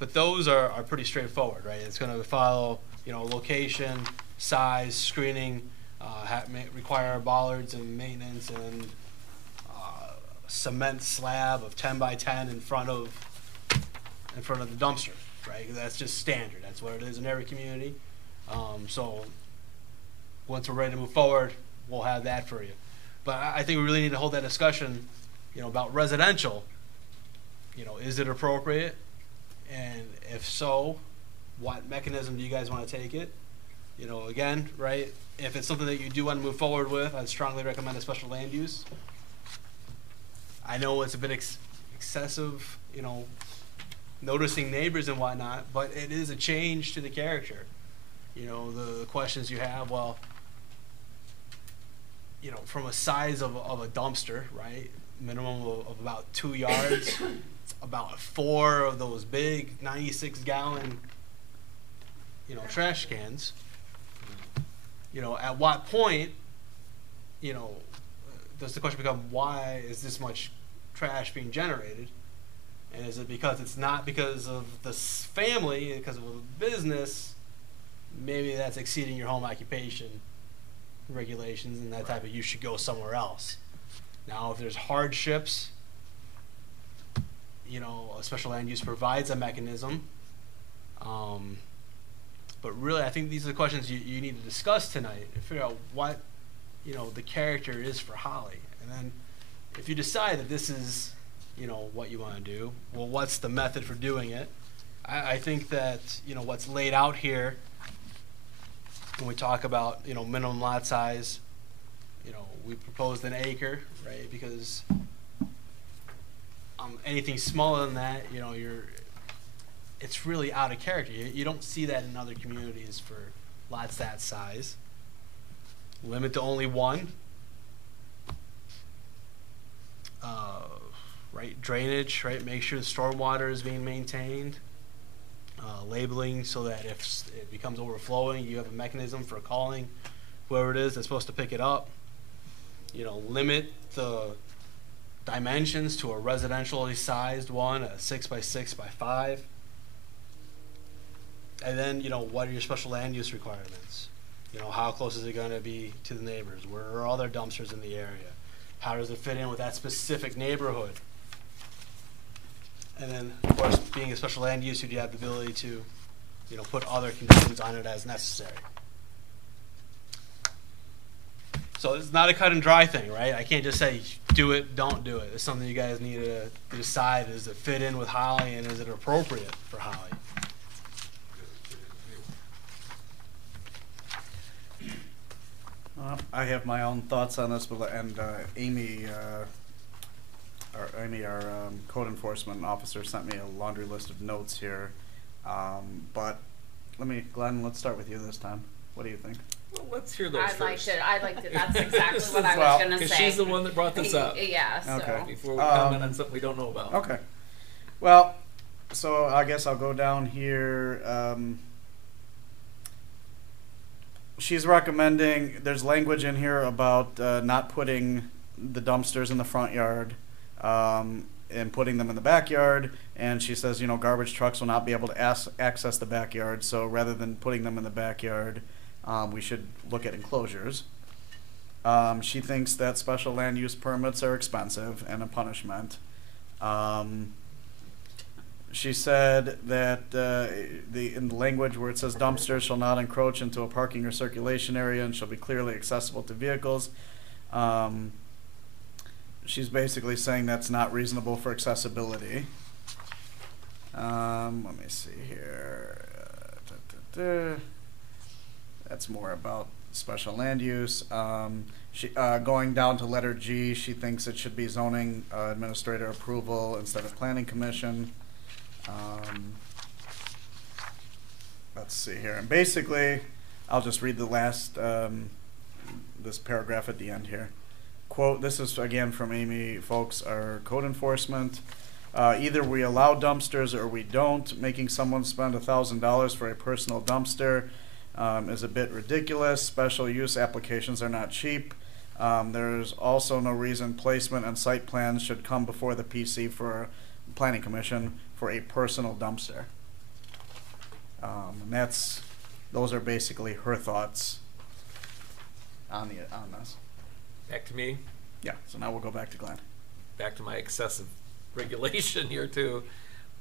But those are pretty straightforward, right? It's going to follow, location, size, screening, require bollards and maintenance, and cement slab of 10 by 10 in front of the dumpster, right? That's just standard. That's what it is in every community. So once we're ready to move forward, we'll have that for you. But I think we really need to hold that discussion, about residential. Is it appropriate? And if so, what mechanism do you guys want to take it? Again, right, if it's something that you do want to move forward with, I'd strongly recommend a special land use. I know it's a bit excessive, noticing neighbors and whatnot, but it is a change to the character. The questions you have, well, from a size of a dumpster, right, minimum of about 2 yards, about 4 of those big 96-gallon, trash cans. At what point, does the question become, why is this much trash being generated? And is it because it's not because of the family, because of a business? Maybe that's exceeding your home occupation regulations, and that type of use should go somewhere else. Now, if there's hardships, a special land use provides a mechanism. But really, I think these are the questions you need to discuss tonight and figure out what, the character is for Holly. And then if you decide that this is, what you want to do, well, what's the method for doing it? I think that, what's laid out here when we talk about, minimum lot size, we proposed an acre, right? Because anything smaller than that, it's really out of character. You don't see that in other communities for lots that size. Limit to only one. Right, drainage, right? Make sure the stormwater is being maintained. Labeling so that if it becomes overflowing, you have a mechanism for calling whoever it is that's supposed to pick it up. Limit the dimensions to a residentially sized one, a 6 by 6 by 5. And then, what are your special land use requirements? How close is it going to be to the neighbors? Where are all their dumpsters in the area? How does it fit in with that specific neighborhood? And then, of course, being a special land use, you have the ability to, put other conditions on it as necessary. So it's not a cut and dry thing, right? I can't just say do it, don't do it. It's something you guys need to decide. Does it fit in with Holly, and is it appropriate for Holly? I have my own thoughts on this, and Amy, our code enforcement officer, sent me a laundry list of notes here. But Glenn, let's start with you this time. What do you think? Well, let's hear those I'd like first. to, that's exactly what I Well, was gonna say. Because she's the one that brought this up. Yeah, so. Okay. Before we comment on something we don't know about. Okay. Well, so I guess I'll go down here. She's recommending, there's language in here about not putting the dumpsters in the front yard and putting them in the backyard. And she says, garbage trucks will not be able to access the backyard. So rather than putting them in the backyard, we should look at enclosures. She thinks that special land use permits are expensive and a punishment. She said that in the language where it says dumpsters shall not encroach into a parking or circulation area and shall be clearly accessible to vehicles. She's basically saying that's not reasonable for accessibility. Let me see here. That's more about special land use. Going down to letter G, she thinks it should be zoning administrator approval instead of planning commission. Let's see here. And basically, I'll just read the last, this paragraph at the end here. Quote, this is again from Amy Folks, our code enforcement. Either we allow dumpsters or we don't. Making someone spend $1,000 for a personal dumpster is a bit ridiculous. Special use applications are not cheap. There's also no reason placement and site plans should come before the PC for planning commission for a personal dumpster. And those are basically her thoughts on this. Back to me. Yeah, so now we'll go back to Glenn. Back to my excessive regulation here too.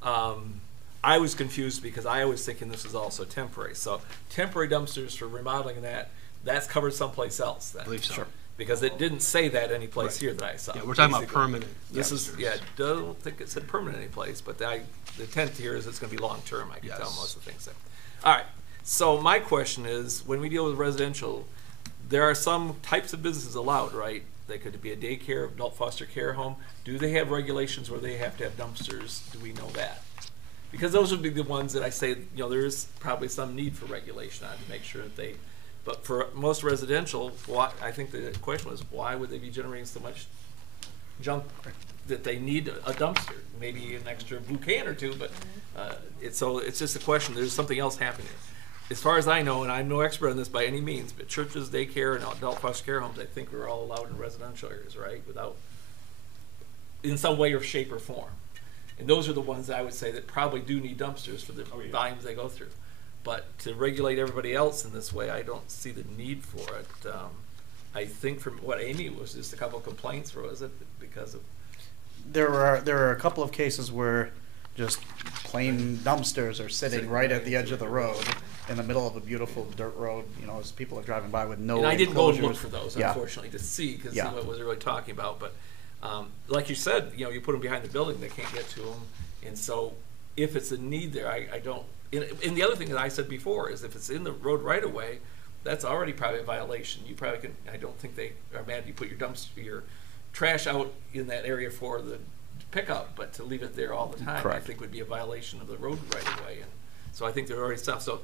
I was confused because I was thinking this is also temporary. So temporary dumpsters for remodeling and that's covered someplace else then. I believe so. Sure. Because it didn't say that any place here that I saw. Yeah, we're talking about Basically, permanent. This is, dumpsters. don't think it said permanent any place, but the intent here is it's gonna be long-term, I can tell Yes. most of the things there. All right, so my question is, when we deal with residential, there are some types of businesses allowed, right? They could be a daycare, adult foster care home. Do they have regulations where they have to have dumpsters? Do we know that? Because those would be the ones that I say, there is probably some need for regulation on to make sure that they, but for most residential, I think the question was, why would they be generating so much junk that they need a dumpster? Maybe an extra blue can or two, but it's just a question. There's something else happening. As far as I know, and I'm no expert on this by any means, but churches, daycare, and adult foster care homes, I think we're all allowed in residential areas, right? In some way or shape or form. And those are the ones that I would say that probably do need dumpsters for the volumes they go through. But to regulate everybody else in this way, I don't see the need for it. I think from what Amy was just a couple of complaints, or was it because of? There are a couple of cases where just plain dumpsters are sitting right at the edge of the road in the middle of a beautiful dirt road, as people are driving by with no And I didn't go and look enclosures. for those, Yeah. unfortunately, to see, because Yeah. what was really talking about. But like you said, you put them behind the building, they can't get to them. And so if it's a need there, I don't. And the other thing that I said before is if it's in the road right away, that's already probably a violation. You probably can. I don't think they are mad if you put your trash out in that area for the pickup, but to leave it there all the time, Correct. I think would be a violation of the road right away. And so I think there are already stuff. So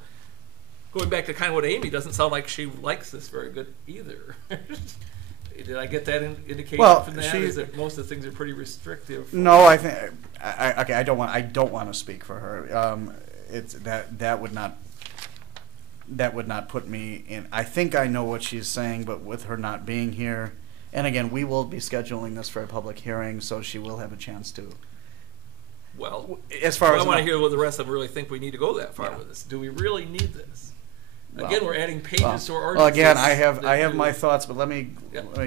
going back to kind of what Amy, doesn't sound like she likes this very good either. Did I get that indication from that? Is that most of the things are pretty restrictive? No, I think okay. I don't want to speak for her. It's that would not put me in. I think I know what she's saying, but with her not being here, and again, we will be scheduling this for a public hearing, so she will have a chance to. Well, as far as I want to hear what the rest of them really think we need to go that far Yeah. with this. Do we really need this? Well, Again, we're adding pages to our Well, ordinances. again, I have that my do- thoughts, but let me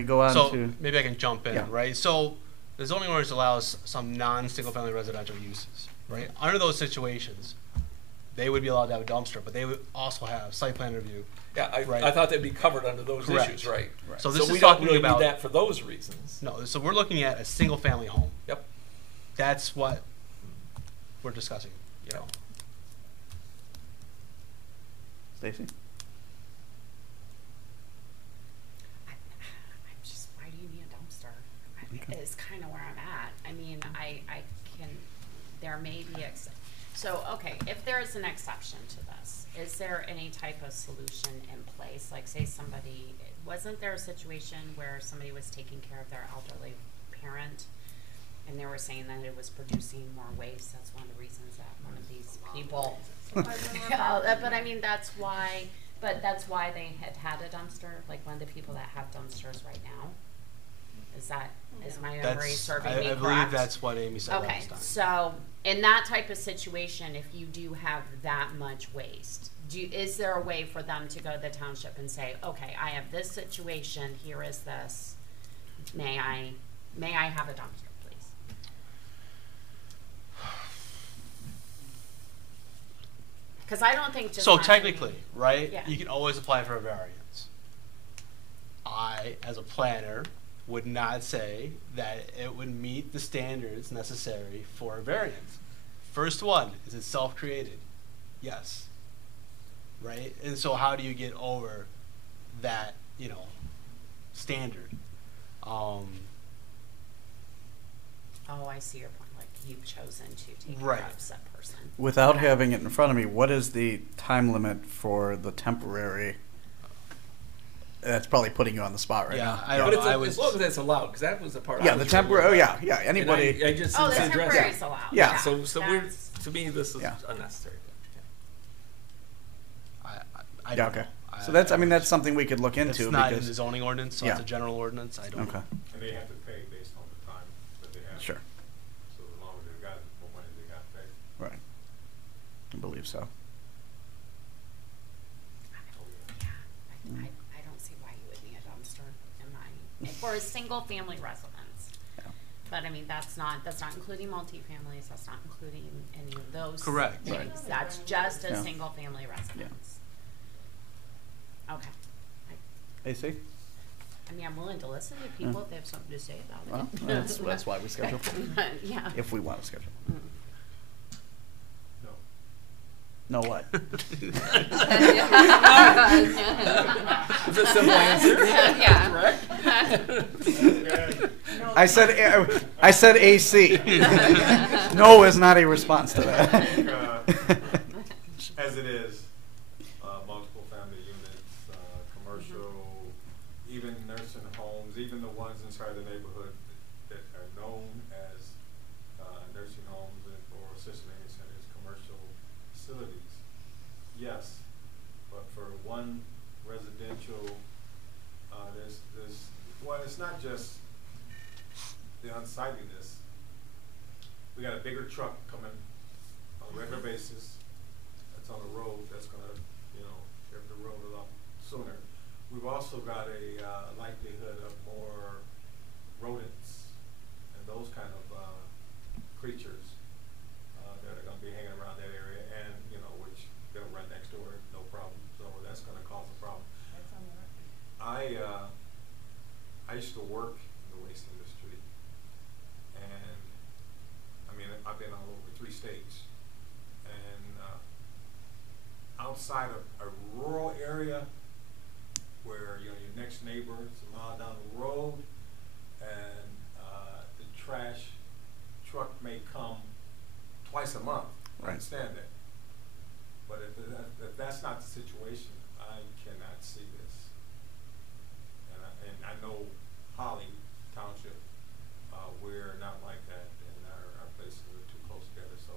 go on So to. maybe I can jump in, Yeah. right? So the zoning ordinance allows some non-single family residential uses, right? Under those situations, they would be allowed to have a dumpster, but they would also have site plan review. Yeah, Right. I thought they'd be covered under those Correct. issues, right? So this we is don't talking really about need that for those reasons. no. So we're looking at a single family home. Yep. That's what we're discussing. Stacy? I'm just, why do you need a dumpster? Okay. Is kind of where I'm at. I mean, I can, there may be, So, okay, if there is an exception to this, is there any type of solution in place? Like, say somebody, wasn't there a situation where somebody was taking care of their elderly parent, and they were saying that it was producing more waste? That's one of the reasons that one of these people. But I mean, that's why they had a dumpster. Like, one of the people that have dumpsters right now. Is my memory serving me correct? I believe that's what Amy said Okay, last time. so in that type of situation, if you do have that much waste, is there a way for them to go to the township and say, okay, I have this situation, here is this, may I have a dumpster, please? Because I don't think just So not technically, right, Yeah. you can always apply for a variance. I, as a planner, would not say that it would meet the standards necessary for a variance. First one, is it self-created? Yes. Right? And so how do you get over that, standard? Oh, I see your point. Like, you've chosen to take Right. care of said person. Without having it in front of me, what is the time limit for the temporary? That's probably putting you on the spot right Yeah, now. I But don't it's know. as long as that's allowed, because that was the part. Yeah, I the was temporary. Oh, really yeah, about. yeah. And Anybody. I just Oh, the didn't address temporary's it. allowed. Yeah. So That's- to me, this is Yeah. unnecessary. I Yeah. don't Okay. know. So that's something we could look into It's not in because. the zoning ordinance, so Yeah. it's a general ordinance. I don't Okay. know. And they have to pay based on the time that they have. Sure. So the longer they got, the more money they got to pay. Right. I believe so. I don't see why you would need a dumpster for a single family residence. Yeah. But I mean, that's not including multifamilies, that's not including any of those Correct. things. Right. That's just a Yeah. single family residence. Okay. AC? I mean, I'm willing to listen to people if they have something to say about Well, it. that's why we schedule. Yeah. If we want to schedule. No. No what? Is that a simple answer? Yeah. I said AC. No is not a response to that. I think, as it is, multiple family units, commercial, even nursing homes, even the ones inside the neighborhood that are known as nursing homes or assisted living centers, commercial facilities, yes. But for one residential, it's not just the unsightliness. We got a bigger truck coming on a regular basis. That's on the road. That's gonna, hit the road a lot sooner. We've also got a likelihood of more rodents and those kind of creatures that are gonna be hanging around that area, and which they'll run next door, no problem. So that's gonna cause a problem. That's on the record. I used to work in the waste industry, and I mean, I've been all over 3 states, and outside of a rural area where your next neighbor is a mile down the road, and the trash truck may come twice a month. I Right. understand that, but if that's not the situation, I cannot see this. And I know Holly Township, we're not like that, and our places are too close together, so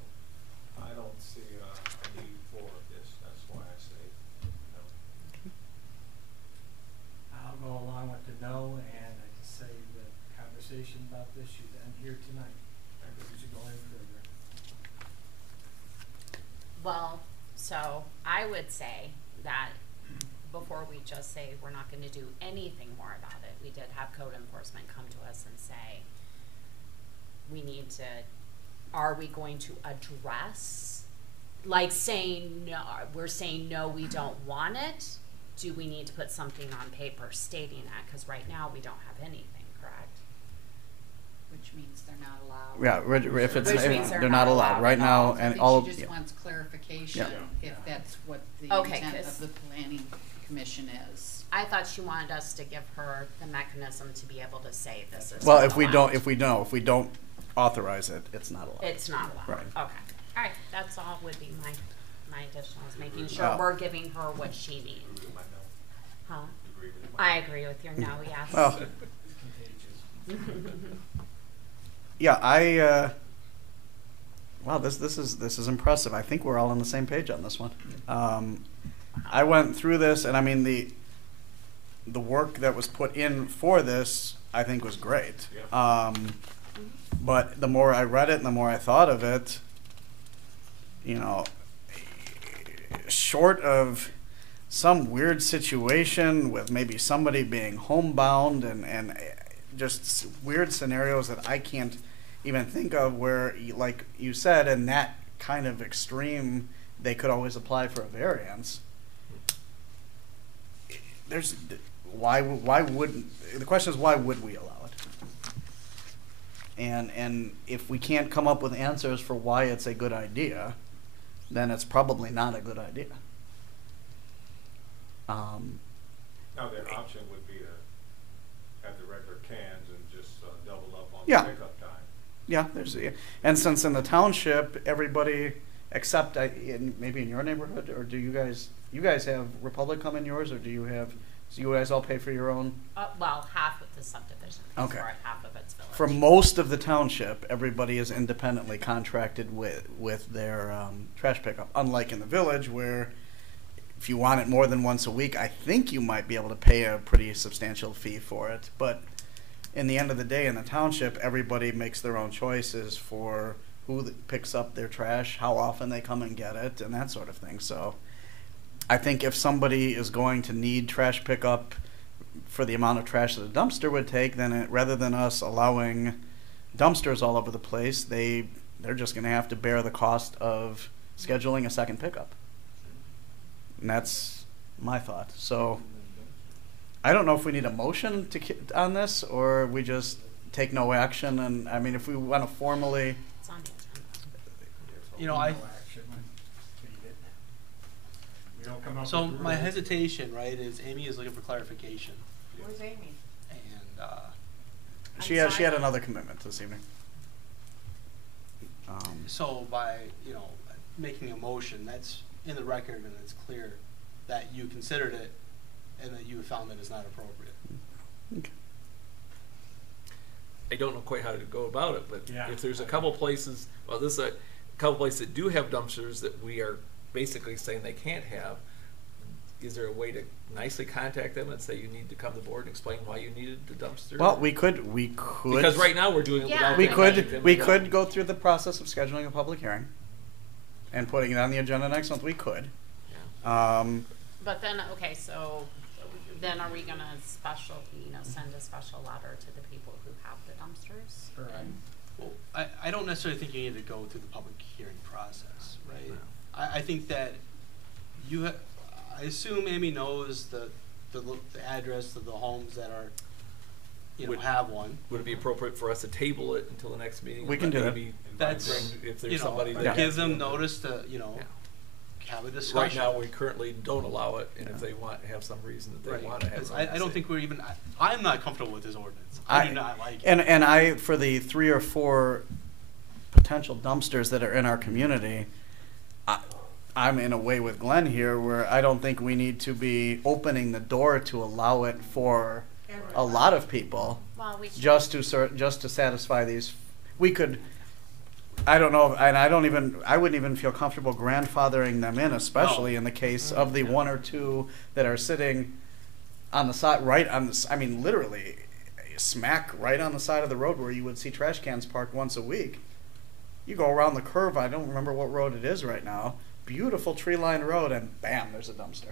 I don't see a need for this. That's why I say no. I'll go along with the no, and I just say the conversation about this should end here tonight. I think we should go any further. Well, so I would say that before we just say we're not gonna do anything more about it, we did have code enforcement come to us and say, are we going to address, like saying no, we're saying no, we don't want it? Do we need to put something on paper stating that? Cause right now we don't have anything, correct? Which means they're not allowed. Yeah, if it's, Which means they're not allowed right now, I and think all of, she just yeah. wants clarification, Yeah. if that's what the Okay, intent 'cause- of the planning commission is. I thought she wanted us to give her the mechanism to be able to say this is Well, not if we allowed. don't authorize it, it's not allowed. It's not allowed. Right. Okay. All right, that's all would be my additional, is making sure Oh. we're giving her what she needs. Huh? I agree with your no, yes. Well, It's contagious. yeah, wow, this is impressive. I think we're all on the same page on this one. I went through this, and I mean the work that was put in for this, I think, was great. But the more I read it and the more I thought of it, you know, short of some weird situation with maybe somebody being homebound and just weird scenarios that I can't even think of, where, like you said, in that kind of extreme, they could always apply for a variance. There's why wouldn't, the question is, why would we allow it? And if we can't come up with answers for why it's a good idea, then it's probably not a good idea. Now, their option would be to have the regular cans and just double up on Yeah. the pickup time. Yeah, and since in the township, everybody except maybe in your neighborhood, or do you guys have Republic come in yours, or do you have, so you guys all pay for your own? Well, half of the subdivision is Okay. for it, half of it's village. For most of the township, everybody is independently contracted with their trash pickup. Unlike in the village, where if you want it more than once a week, I think you might be able to pay a pretty substantial fee for it. But in the end of the day, in the township, everybody makes their own choices for who picks up their trash, how often they come and get it, and that sort of thing. So I think if somebody is going to need trash pickup for the amount of trash that a dumpster would take, then rather than us allowing dumpsters all over the place, they're just going to have to bear the cost of scheduling a second pickup. And that's my thought. So I don't know if we need a motion on this, or we just take no action. And I mean, if we want to formally, It's on the agenda. You know, No action, leave it. We don't come up so with my rules. hesitation, right, is Amy is looking for clarification, Where's Amy? and she had another commitment this evening. so by, you know, making a motion, that's in the record and it's clear that you considered it and that you found that it's not appropriate. Okay. I don't know quite how to go about it, but Yeah. if there's a couple places, well, this is a couple places that do have dumpsters that we are basically saying they can't have, is there a way to nicely contact them and say you need to come to the board and explain why you needed the dumpster? Well, we could. Because right now we're doing it Yeah. without we contacting them could at we all. could go through the process of scheduling a public hearing and putting it on the agenda next month. We could. Yeah. But then, okay, so then are we gonna send a special letter to the people who have the dumpsters? Correct. Well, I don't necessarily think you need to go through the public hearing process, right? No. I think that I assume Amy knows the address of the homes that are, Would- have one. Would it be appropriate for us to table it until the next meeting? We and can let do that. Amy That's, bring- if there's you know, somebody Yeah. that give them notice to, Yeah. have a Right discussion. now, we currently don't allow it, and if they have some reason that they Right, want to have it. 'cause I don't think we're even, I'm not comfortable with this ordinance. I do not like it. And I, for the 3 or 4 potential dumpsters that are in our community, I'm in a way with Glenn here, where I don't think we need to be opening the door to allow it for a lot of people, Well, we should. just to satisfy these. We could. I don't know, and I wouldn't even feel comfortable grandfathering them in, especially in the case of the 1 or 2 that are sitting on the side, right on the, I mean, literally, smack right on the side of the road where you would see trash cans parked once a week. You go around the curve, I don't remember what road it is right now, beautiful tree-lined road, and bam, there's a dumpster.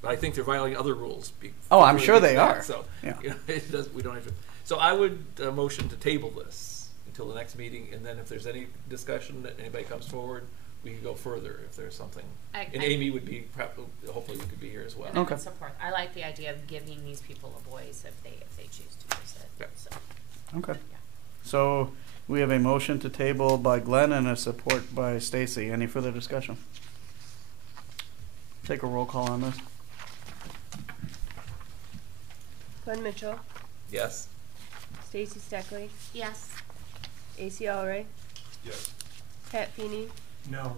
But I think they're violating other rules. Oh, I'm sure they Yeah, are. So, Yeah. We don't have to. So I would motion to table this until the next meeting, and then if there's any discussion that anybody comes forward, we can go further if there's something. And Amy would be, hopefully you could be here as well. And I Okay. would support. I like the idea of giving these people a voice if they choose to use it. Yeah. So, Okay. yeah. So we have a motion to table by Glenn and a support by Stacy. Any further discussion? Take a roll call on this. Glenn Mitchell, Yes? Stacy Steckley, Yes. AC Allray, Yes. Pat Feeney, No.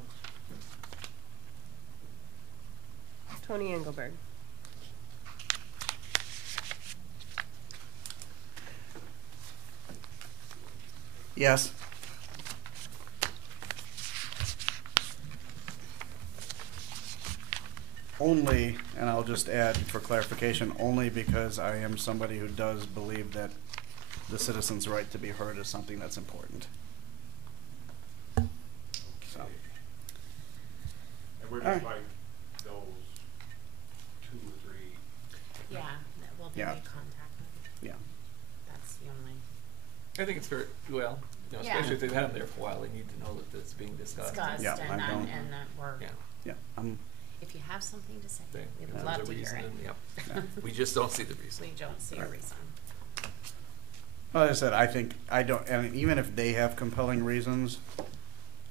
Tony Engelberg. Yes. Only, and I'll just add for clarification, only because I am somebody who does believe that the citizens' right to be heard is something that's important. So, And we're All right. just like those 2 or 3. Yeah, that will be Yeah. in contact with. yeah. That's the only I think it's very, well, you know, Yeah. especially if they've had them there for a while, they need to know that it's being discussed. discussed Yeah, and I don't- that we're, Yeah. Yeah, if you have something to say, They- we would there's love a to hear reason it. and- Yep. We just don't see the reason. We don't see a Right. reason. Like I said, I think, I don't, and even if they have compelling reasons,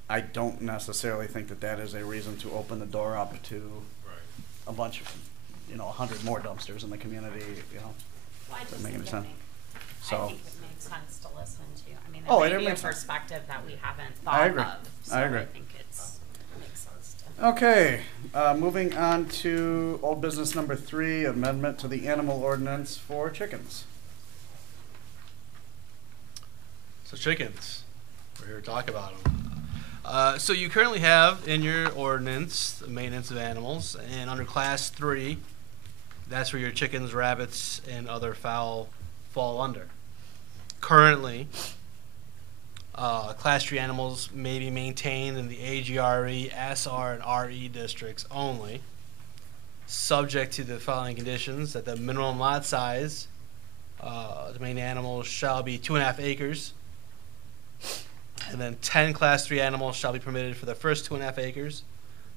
I don't necessarily think that that is a reason to open the door up to Right. a bunch of, 100 more dumpsters in the community, Well, I just Doesn't make any think sense. I So- think it makes sense to listen to. I mean, Oh, there it may be a makes sense. perspective that we haven't I thought agree. of. So I agree. I think it makes sense to. Okay, moving on to old business number 3, amendment to the animal ordinance for chickens. So chickens, we're here to talk about them. So you currently have in your ordinance the maintenance of animals, and under class 3, that's where your chickens, rabbits, and other fowl fall under. Currently, class 3 animals may be maintained in the AGRE, SR, and RE districts only, subject to the following conditions: that the minimum lot size the main animals shall be 2.5 acres. And then 10 class 3 animals shall be permitted for the first 2.5 acres.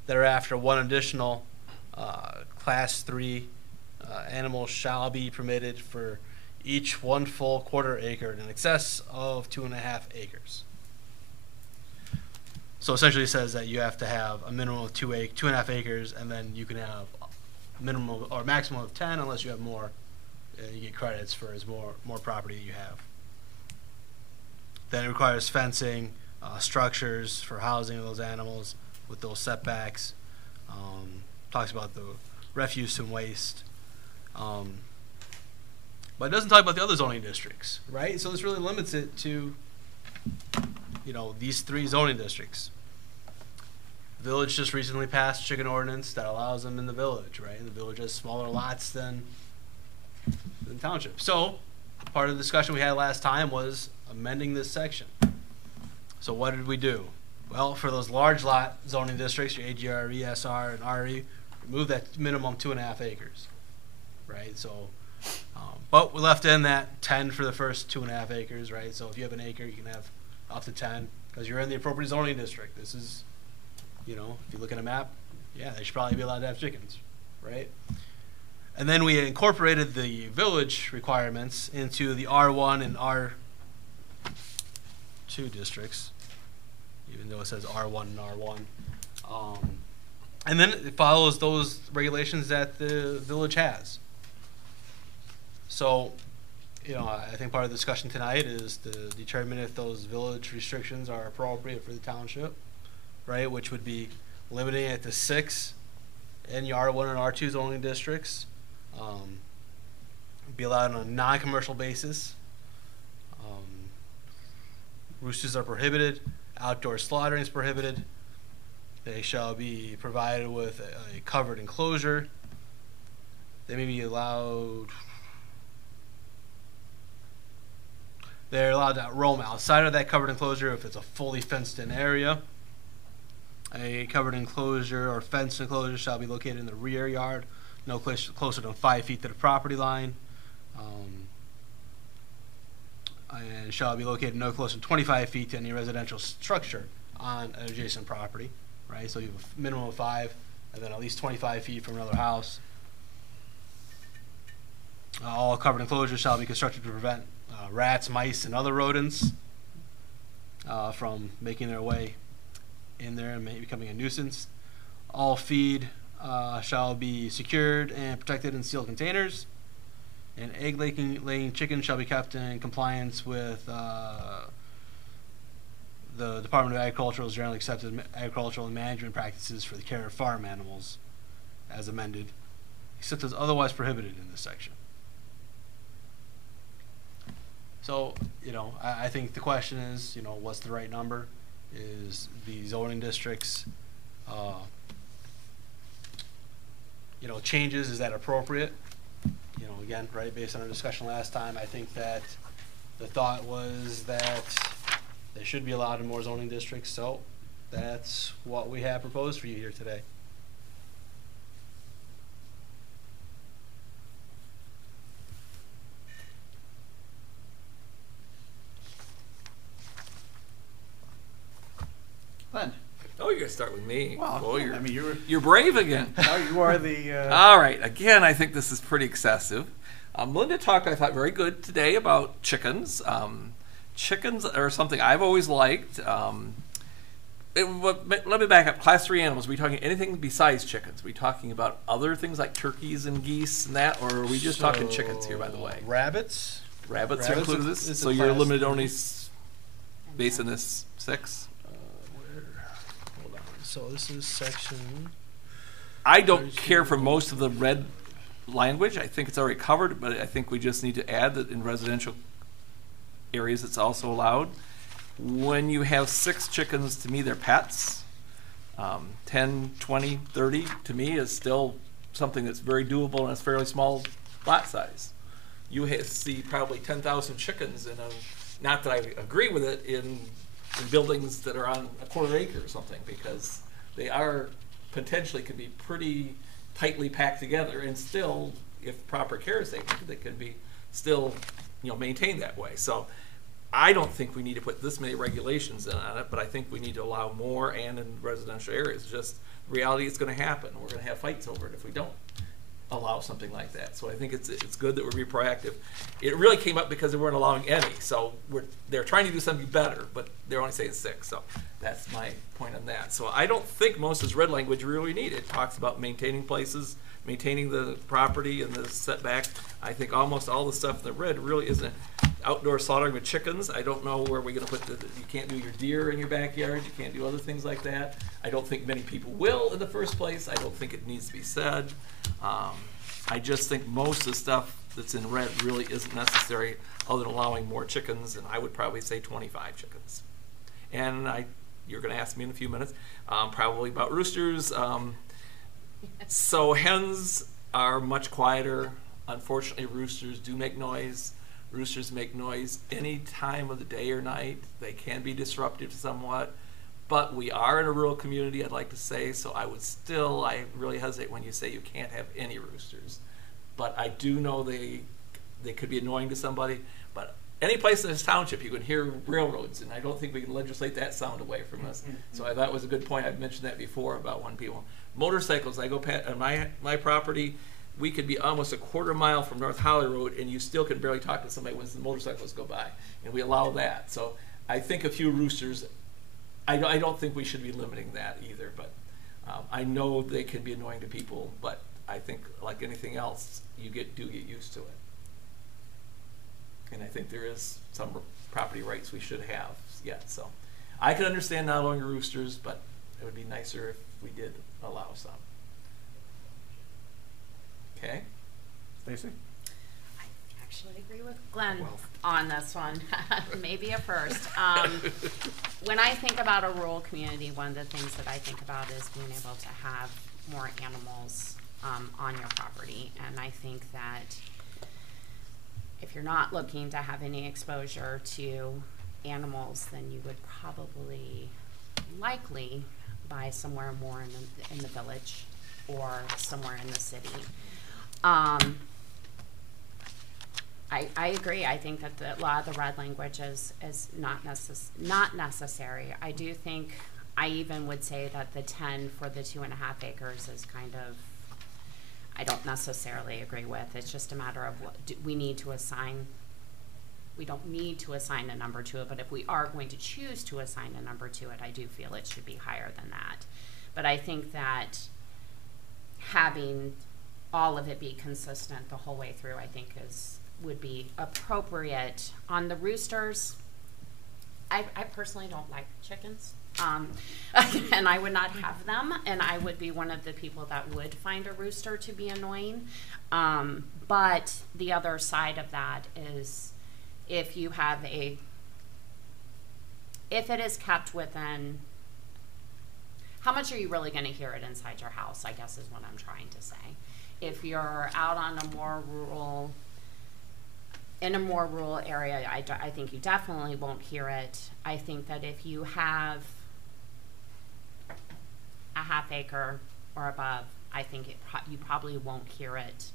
Thereafter, 1 additional class 3 animal shall be permitted for each 1 full quarter acre in excess of 2.5 acres. So essentially it says that you have to have a minimum of 2.5 acres, and then you can have a minimum or maximum of 10 unless you have more. You get credits for as more property you have. Then it requires fencing, structures for housing of those animals with those setbacks. Talks about the refuse and waste. But it doesn't talk about the other zoning districts, right? So this really limits it to, these 3 zoning districts. Village just recently passed a chicken ordinance that allows them in the village, right? The village has smaller lots than township. So part of the discussion we had last time was amending this section. So what did we do? Well, for those large lot zoning districts, your AGRE, SR, and RE, remove that minimum 2.5 acres, right? So, but we left in that 10 for the first 2.5 acres, right? So if you have an acre, you can have up to 10 because you're in the appropriate zoning district. This is, if you look at a map, yeah, they should probably be allowed to have chickens, right? And then we incorporated the village requirements into the R1 and R2 districts, even though it says R1 and R1. And then it follows those regulations that the village has. So, I think part of the discussion tonight is to determine if those village restrictions are appropriate for the township, right? Which would be limiting it to 6 in your R1 and R2 zoning districts. Be allowed on a non-commercial basis. Roosters are prohibited. Outdoor slaughtering is prohibited. They shall be provided with a covered enclosure. They may be allowed. They're allowed to roam outside of that covered enclosure if it's a fully fenced-in area. A covered enclosure or fenced enclosure shall be located in the rear yard, no closer than 5 feet to the property line, and shall be located no closer than 25 feet to any residential structure on an adjacent property, right? So you have a minimum of 5, and then at least 25 feet from another house. All covered enclosures shall be constructed to prevent rats, mice, and other rodents from making their way in there and becoming a nuisance. All feed shall be secured and protected in sealed containers. And egg-laying chickens shall be kept in compliance with the Department of Agricultural generally accepted agricultural and management practices for the care of farm animals, as amended, except as otherwise prohibited in this section. So, you know, I think the question is, you know, what's the right number? Is the zoning districts, you know, changes, is that appropriate? You know, again, right, based on our discussion last time, I think that the thought was that they should be allowed in more zoning districts, so that's what we have proposed for you here today. Glenn? Oh, you're gonna start with me. Well, Boy, I mean, you're brave again. you are the. All right. Again, I think this is pretty excessive. Melinda talked, I thought, very good today about chickens. Chickens are something I've always liked. Let me back up. Class 3 animals, are we talking anything besides chickens? Are we talking about other things like turkeys and geese and that, or are we just talking chickens here, by the way? Rabbits? Rabbits are included in this? is So a you're class limited 3. only based on this 6? Hold on. So this is section. I don't care for most of the red language. I think it's already covered, but I think we just need to add that in residential areas it's also allowed. When you have 6 chickens, to me, they're pets. 10, 20, 30, to me, is still something that's very doable and it's fairly small lot size. You see probably 10,000 chickens in a, not that I agree with it, in buildings that are on a quarter acre or something, because they are potentially can be pretty tightly packed together, and still, if proper care is taken, they can be still, you know, maintained that way. So I don't think we need to put this many regulations in on it, but I think we need to allow more, and in residential areas. Just reality is going to happen. We're going to have fights over it if we don't allow something like that. So I think it's good that we're being proactive. It really came up because they weren't allowing any. So they're trying to do something better, but they're only saying 6. So that's my point on that. So I don't think most of this red language really need. It talks about maintaining places, maintaining the property and the setback. I think almost all the stuff in the red really isn't outdoor slaughtering with chickens. I don't know where we're going to put you can't do your deer in your backyard. You can't do other things like that. I don't think many people will in the first place. I don't think it needs to be said. I just think most of the stuff that's in red really isn't necessary other than allowing more chickens, and I would probably say 25 chickens. And you're going to ask me in a few minutes, probably about roosters. So hens are much quieter. Unfortunately, roosters do make noise. Roosters make noise any time of the day or night. They can be disruptive somewhat, but we are in a rural community, I'd like to say, so I really hesitate when you say you can't have any roosters. But I do know they could be annoying to somebody, but any place in this township you can hear railroads, and I don't think we can legislate that sound away from us. So I thought it was a good point. I've mentioned that before about when people, motorcycles, I go past on my property, we could be almost a quarter mile from North Holly Road, and you still can barely talk to somebody when the motorcycles go by, and we allow that. So I think a few roosters, I don't think we should be limiting that either, but I know they can be annoying to people, but I think like anything else, you do get used to it. And I think there is some property rights we should have yet. So I could understand not allowing roosters, but it would be nicer if we did allow some. Okay. Stacy? I actually agree with Glenn on this one. Maybe a first. When I think about a rural community, one of the things that I think about is being able to have more animals on your property. And I think that if you're not looking to have any exposure to animals, then you would probably likely buy somewhere more in the village or somewhere in the city. I agree. I think that a lot of the red language is not necessary. I do think, I even would say that the 10 for the 2.5 acres is kind of, I don't necessarily agree with. It's just a matter of we need to assign. We don't need to assign a number to it, but if we are going to choose to assign a number to it, I do feel it should be higher than that. But I think that having all of it be consistent the whole way through, I think would be appropriate. On the roosters, I personally don't like chickens. And I would not have them, and I would be one of the people that would find a rooster to be annoying. But the other side of that is if you have if it is kept within, how much are you really going to hear it inside your house, I guess is what I'm trying to say. If you're out on a more rural, in a more rural area, I think you definitely won't hear it. I think that if you have a half acre or above, I think you probably won't hear it,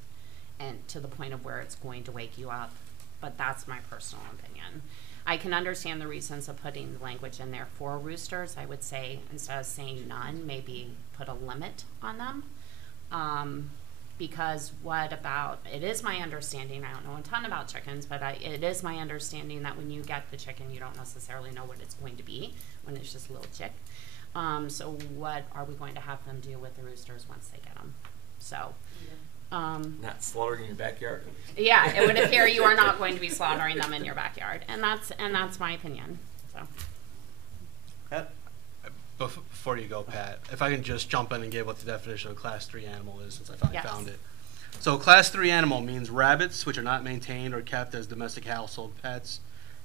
and to the point of where it's going to wake you up. But that's my personal opinion. I can understand the reasons of putting the language in there for roosters. I would say instead of saying none, maybe put a limit on them. Because what about, it is my understanding, I don't know a ton about chickens, but it is my understanding that when you get the chicken, you don't necessarily know what it's going to be when it's just a little chick. So what are we going to have them do with the roosters once they get them? So, Not slaughtering in your backyard. yeah, it would appear you are not going to be slaughtering them in your backyard, and that's my opinion. So, Pat? Before you go, Pat, if I can just jump in and give what the definition of a Class 3 animal is, since I finally Yes. found it. So Class 3 animal means rabbits, which are not maintained or kept as domestic household pets,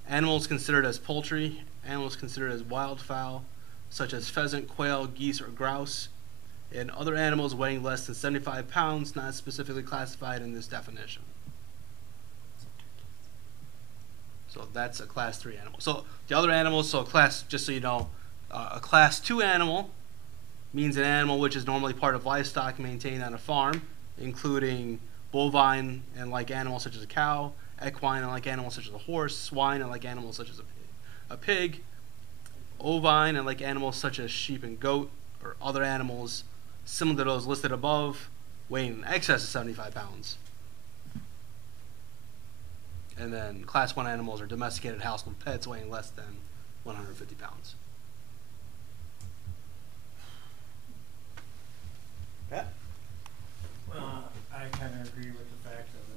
animals considered as poultry, animals considered as wildfowl, such as pheasant, quail, geese, or grouse, and other animals weighing less than 75 pounds, not specifically classified in this definition. So that's a Class 3 animal. So the other animals, so just so you know, a Class 2 animal means an animal which is normally part of livestock maintained on a farm, including bovine and like animals such as a cow, equine and like animals such as a horse, swine and like animals such as a pig, ovine and like animals such as sheep and goat, or other animals similar to those listed above, weighing in excess of 75 pounds. And then Class 1 animals are domesticated household pets weighing less than 150 pounds. Pat? Well, I kind of agree with the fact of the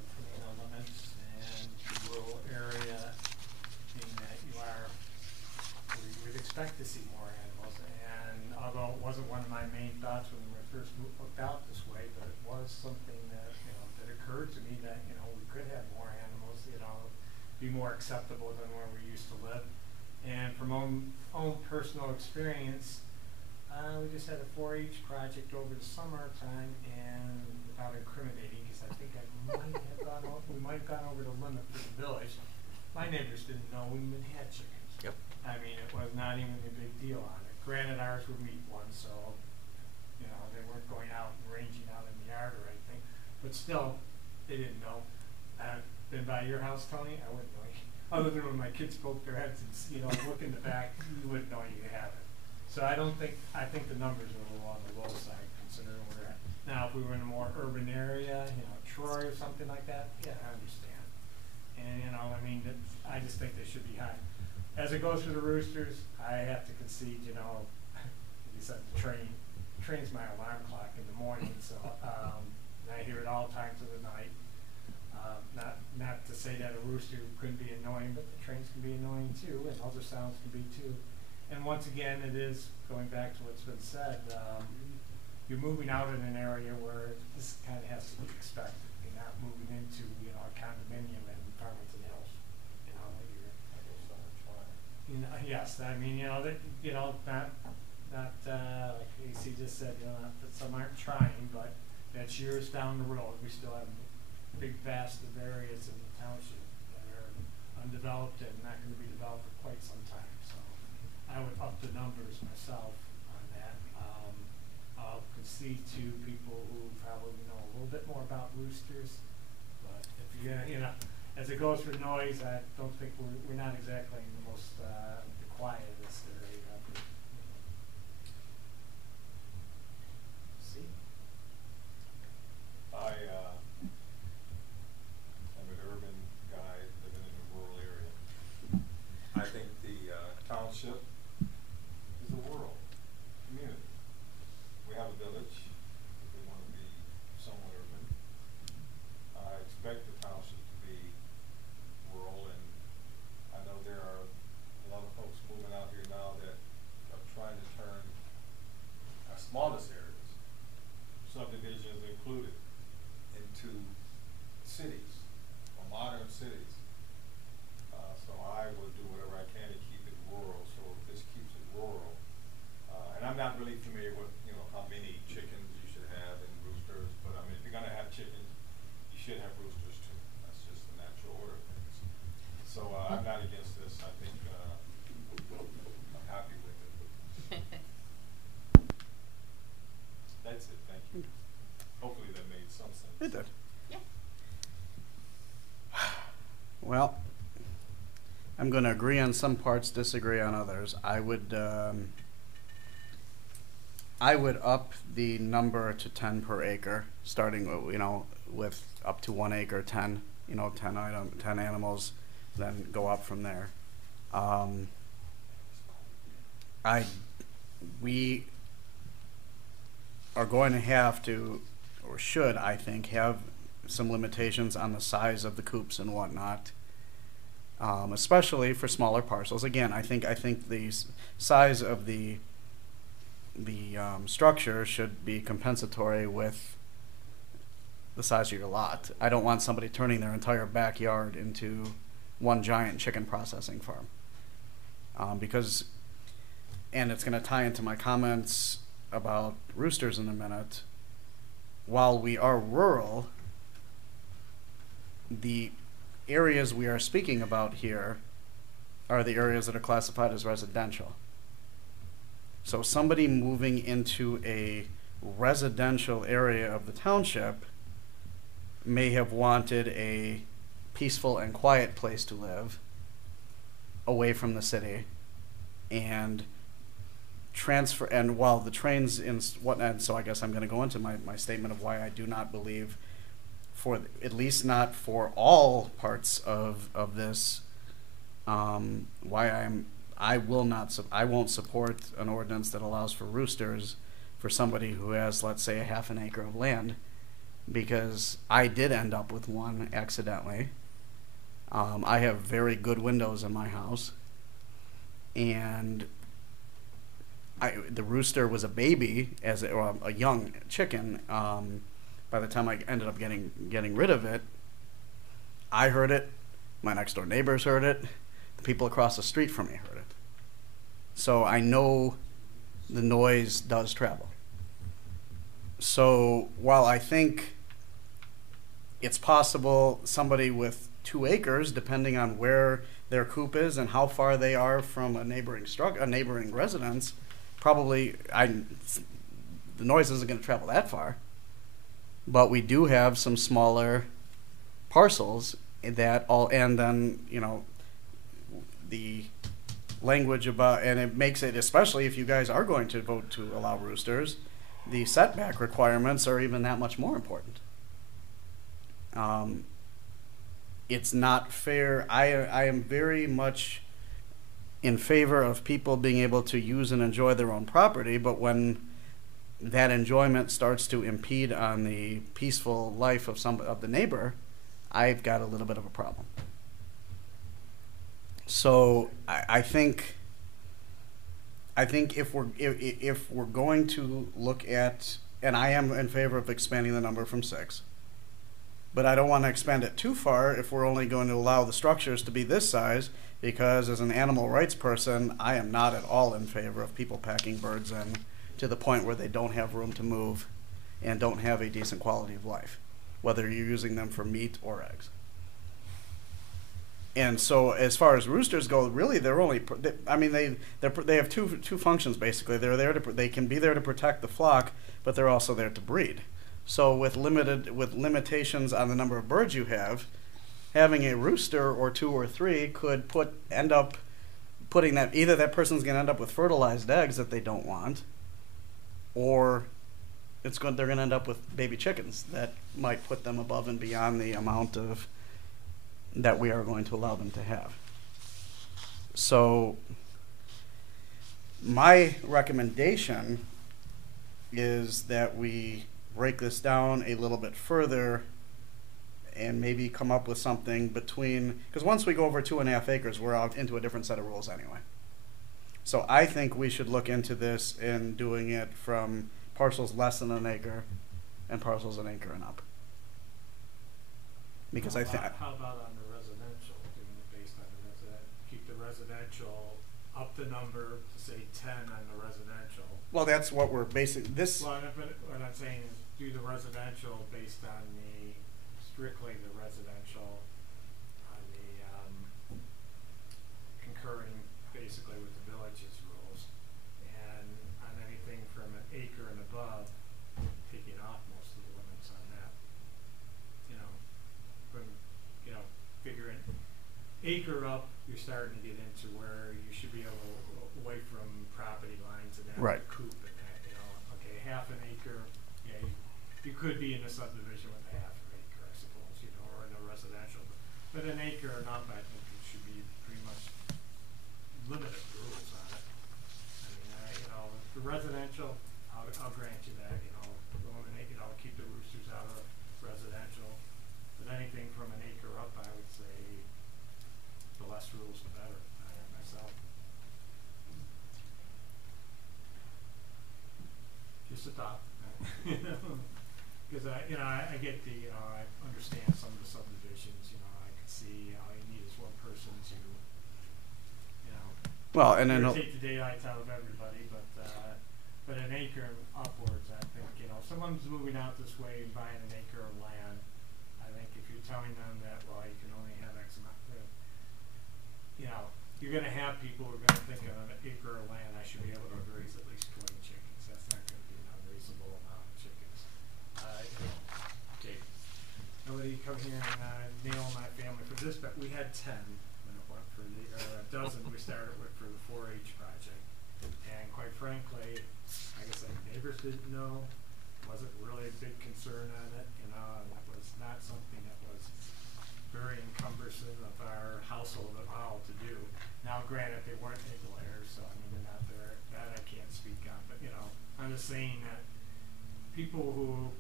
limits and the rural area, being that we would expect to see more animals. And although it wasn't one of my main thoughts when we first looked out this way, but it was something that, that occurred to me that, we could have more animals, be more acceptable than where we used to live. And from own personal experience, we just had a 4-H project over the summertime, and without incriminating, because I think we might have gone over the limit for the village. My neighbors didn't know we even had chickens. Yep. I mean, it was not even a big deal on it. Granted, ours were meat ones, so they weren't going out and ranging out in the yard or anything. But still, they didn't know. Been by your house, Tony? I wouldn't know. Other than when my kids poke their heads and look in the back, you wouldn't know you have it. So I think the numbers are a little on the low side considering where we're at. Now, if we were in a more urban area, Troy or something like that, yeah, I understand. And, I just think they should be high. As it goes for the roosters, I have to concede, you said the train's my alarm clock in the morning, so I hear it all times of the night. Not to say that a rooster couldn't be annoying, but the trains can be annoying too, and other sounds can be too. And once again, it is going back to what's been said. You're moving out in an area where this kind of has to be expected. You're not moving into a condominium in Farmington Hills. Yes, not like AC just said. Not that some aren't trying, but that's years down the road. We still have big, vast areas in the township that are undeveloped and not going to be developed for quite some time. So I would up the numbers myself on that. I'll concede to people who probably know a little bit more about roosters, but if as it goes for noise, I don't think we're not exactly in the most the quietest area. See? I'm an urban guy living in a rural area. I think the township is a rural community. We have a village. We want to be somewhat urban. I expect the township to be rural, and I know there are a lot of folks can't have roosters too. That's just the natural order of things. So I'm not against this. I think I'm happy with it. That's it. Thank you. Hopefully that made some sense. It did. Yeah. Well, I'm going to agree on some parts, disagree on others. I would up the number to 10 per acre, starting with up to 1 acre, 10, 10 animals, then go up from there. We are going to have to, or should, I think, have some limitations on the size of the coops and whatnot, especially for smaller parcels. Again, I think the size of the structure should be compensatory with the size of your lot. I don't want somebody turning their entire backyard into one giant chicken processing farm. Because, and it's going to tie into my comments about roosters in a minute, while we are rural, the areas we are speaking about here are the areas that are classified as residential. So somebody moving into a residential area of the township may have wanted a peaceful and quiet place to live away from the city, and transfer, and while the trains in whatnot, so I guess I'm going to go into my statement of why I do not believe, at least not for all parts of this, why I won't support an ordinance that allows for roosters for somebody who has, let's say, a half an acre of land, because I did end up with one accidentally. I have very good windows in my house, and the rooster was a baby, or a young chicken. By the time I ended up getting rid of it, I heard it, my next door neighbors heard it, the people across the street from me heard it. So I know the noise does travel. So while I think it's possible somebody with 2 acres, depending on where their coop is and how far they are from a neighboring residence, probably the noise isn't going to travel that far. But we do have some smaller parcels that all, and then, the language about, and it makes it, especially if you guys are going to vote to allow roosters, the setback requirements are even that much more important. It's not fair. I am very much in favor of people being able to use and enjoy their own property, but when that enjoyment starts to impede on the peaceful life of the neighbor, I've got a little bit of a problem. So I think if we're going to look at, and I am in favor of expanding the number from 6, but I don't want to expand it too far if we're only going to allow the structures to be this size, because as an animal rights person, I am not at all in favor of people packing birds in to the point where they don't have room to move and don't have a decent quality of life, whether you're using them for meat or eggs. And so as far as roosters go, really they're only, they have two functions basically. They're there they can be there to protect the flock, but they're also there to breed. So with limitations on the number of birds you have, having a rooster or 2 or 3 could end up putting that, either that person's going to end up with fertilized eggs that they don't want, or they're going to end up with baby chickens that might put them above and beyond the amount of that we are going to allow them to have. So my recommendation is that we break this down a little bit further and maybe come up with something between, because once we go over 2.5 acres, we're out into a different set of rules anyway. So I think we should look into this and doing it from parcels less than 1 acre and parcels 1 acre and up. Because how about on the residential, doing it based on the resident, keep the residential, up the number to say 10 on the residential. Well, that's what we're basing this. Well, what I'm saying is do the residential based on the strictly acre up, you're starting to get into where you should be able away from property lines and that Right. coop and that, you know. Okay, half an acre, yeah, you could be in a subdivision with a half an acre, I suppose, you know, or in a residential. But an acre or not, I think it should be pretty much limited rules on it. I mean, you know, the residential, I'll grant you that, you know, eliminate, you know, keep the roosters out of residential. But anything from an acre up, I would say, the less rules, the better, myself. Just a thought. Because I get the, I understand some of the subdivisions, I can see all you need is one person to, Well, and then take the daylights out of everybody, but an acre and upwards, I think, someone's moving out this way and buying an acre of land. I think if you're telling them that, well, you can only have X amount, you're gonna have people who are gonna think on an acre of land, I should be able to raise at least 20 chickens. That's not gonna be an unreasonable amount of chickens. Okay, nobody come here and nail my family for this, but we had 10 when it went for the, or a dozen we started with for the 4-H project. And quite frankly, like I said, neighbors didn't know, wasn't really a big concern on it, and it was not something that was very encumbersome of our household at all to do. Now, granted, they weren't legal heirs, so I mean, they're not there, that I can't speak on, but I'm just saying that people who,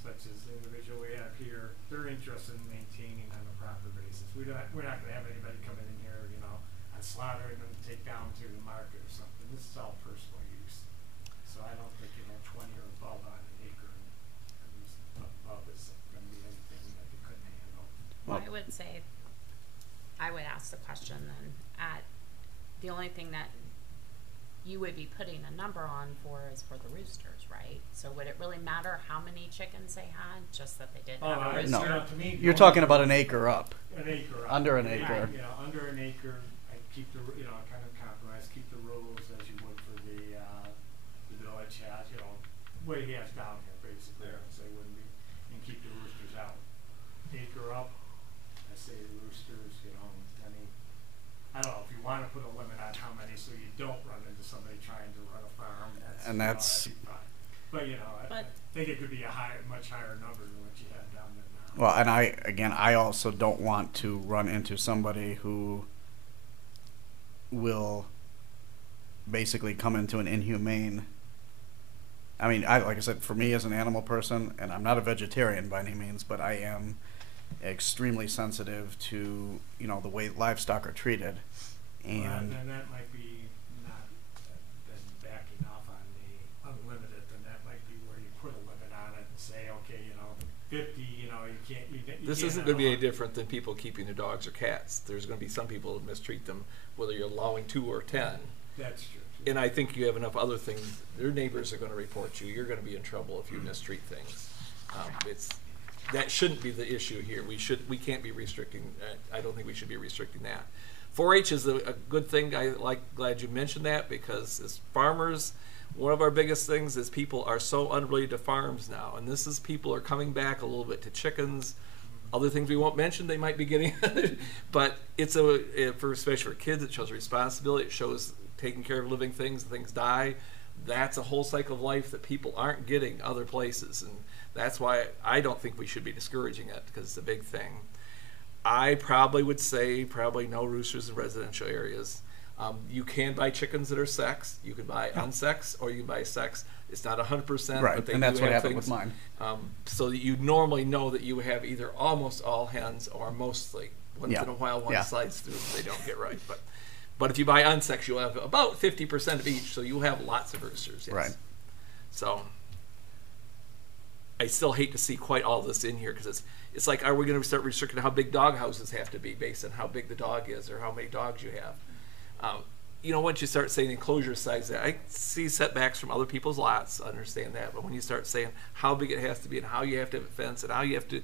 such as the individual we have here, they're interested in maintaining on a proper basis. We're not gonna have anybody coming in here, and slaughtering them to take down to the market or something. This is all personal use. So I don't think 20 or above on an acre, and above is gonna be anything that they couldn't handle. Well, I would say, I would ask the question then, the only thing that you would be putting a number on for is for the roosters, right? So would it really matter how many chickens they had, just that they didn't have a rooster? No. To me, You're talking about an acre up. An acre. Under an acre. Under an acre, I keep the, kind of compromise, keep the rules as you would for the village has, what he has down here, basically, I would say wouldn't be, and keep the roosters out. Acre up, I say the roosters, I don't know, if you wanna put a limit on how many, so you don't run into somebody trying to run a farm, that'd be fine. But, I think it could be a much higher number than what you had down there now. Well, and I also don't want to run into somebody who will basically come into an inhumane. I mean, like I said, for me as an animal person, and I'm not a vegetarian by any means, but I am extremely sensitive to the way livestock are treated, and then that might be not then backing off on the unlimited. Then that might be where you put a limit on it and say, okay, 50. You can't. This can't isn't going to be any different than people keeping their dogs or cats. There's going to be some people that mistreat them, whether you're allowing 2 or 10. That's true. And I think you have enough other things. Your neighbors are going to report you. You're going to be in trouble if you mistreat things. That shouldn't be the issue here. We can't be restricting. I don't think we should be restricting that. 4-H is a good thing. Glad you mentioned that, because as farmers, one of our biggest things is people are so unrelated to farms now, and this is people are coming back a little bit to chickens. Other things we won't mention, they might be getting, but it's especially for kids, it shows responsibility. It shows taking care of living things. Things die. That's a whole cycle of life that people aren't getting other places, and that's why I don't think we should be discouraging it, because it's a big thing. I probably would say no roosters in residential areas. You can buy chickens that are sexed. You can buy unsexed, or you can buy sex. It's not 100%, right, but they and that's do what have happened things, with mine. so that you normally know that you have either almost all hens or mostly. Once in a while, one slides through, they don't get right. But if you buy unsexed, you'll have about 50% of each, so you'll have lots of roosters. Yes. Right. So I still hate to see quite all this in here, because it's like, are we going to start restricting how big dog houses have to be based on how big the dog is or how many dogs you have? Once you start saying enclosure size, I see setbacks from other people's lots, I understand that, but when you start saying how big it has to be and how you have to have a fence and how you have to,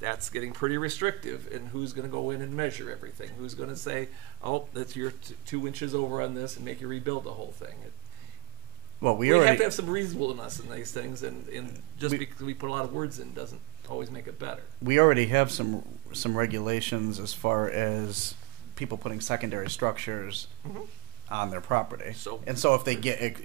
that's getting pretty restrictive. And who's going to go in and measure everything? Who's going to say, oh, that's your 2 inches over on this, and make you rebuild the whole thing? Well, we have to have some reasonableness in these things, and just because we put a lot of words in doesn't always make it better. We already have some regulations as far as people putting secondary structures Mhm. on their property. So- And so if they get,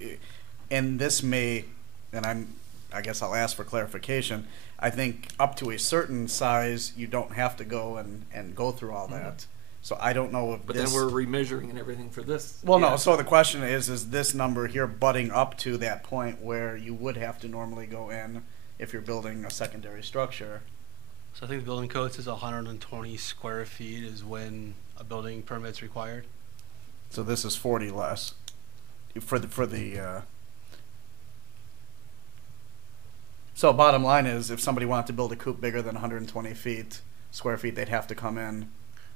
and this may, and I guess I'll ask for clarification. I think up to a certain size, you don't have to go and go through all that. So I don't know if But this. then we're remeasuring and everything for this. Well, no, Yeah. so the question is this number here butting up to that point where you would have to normally go in if you're building a secondary structure? So I think the building code says 120 square feet is when a building permit's required. So this is 40 less for the. So bottom line is, if somebody wanted to build a coop bigger than 120 square feet, they'd have to come in.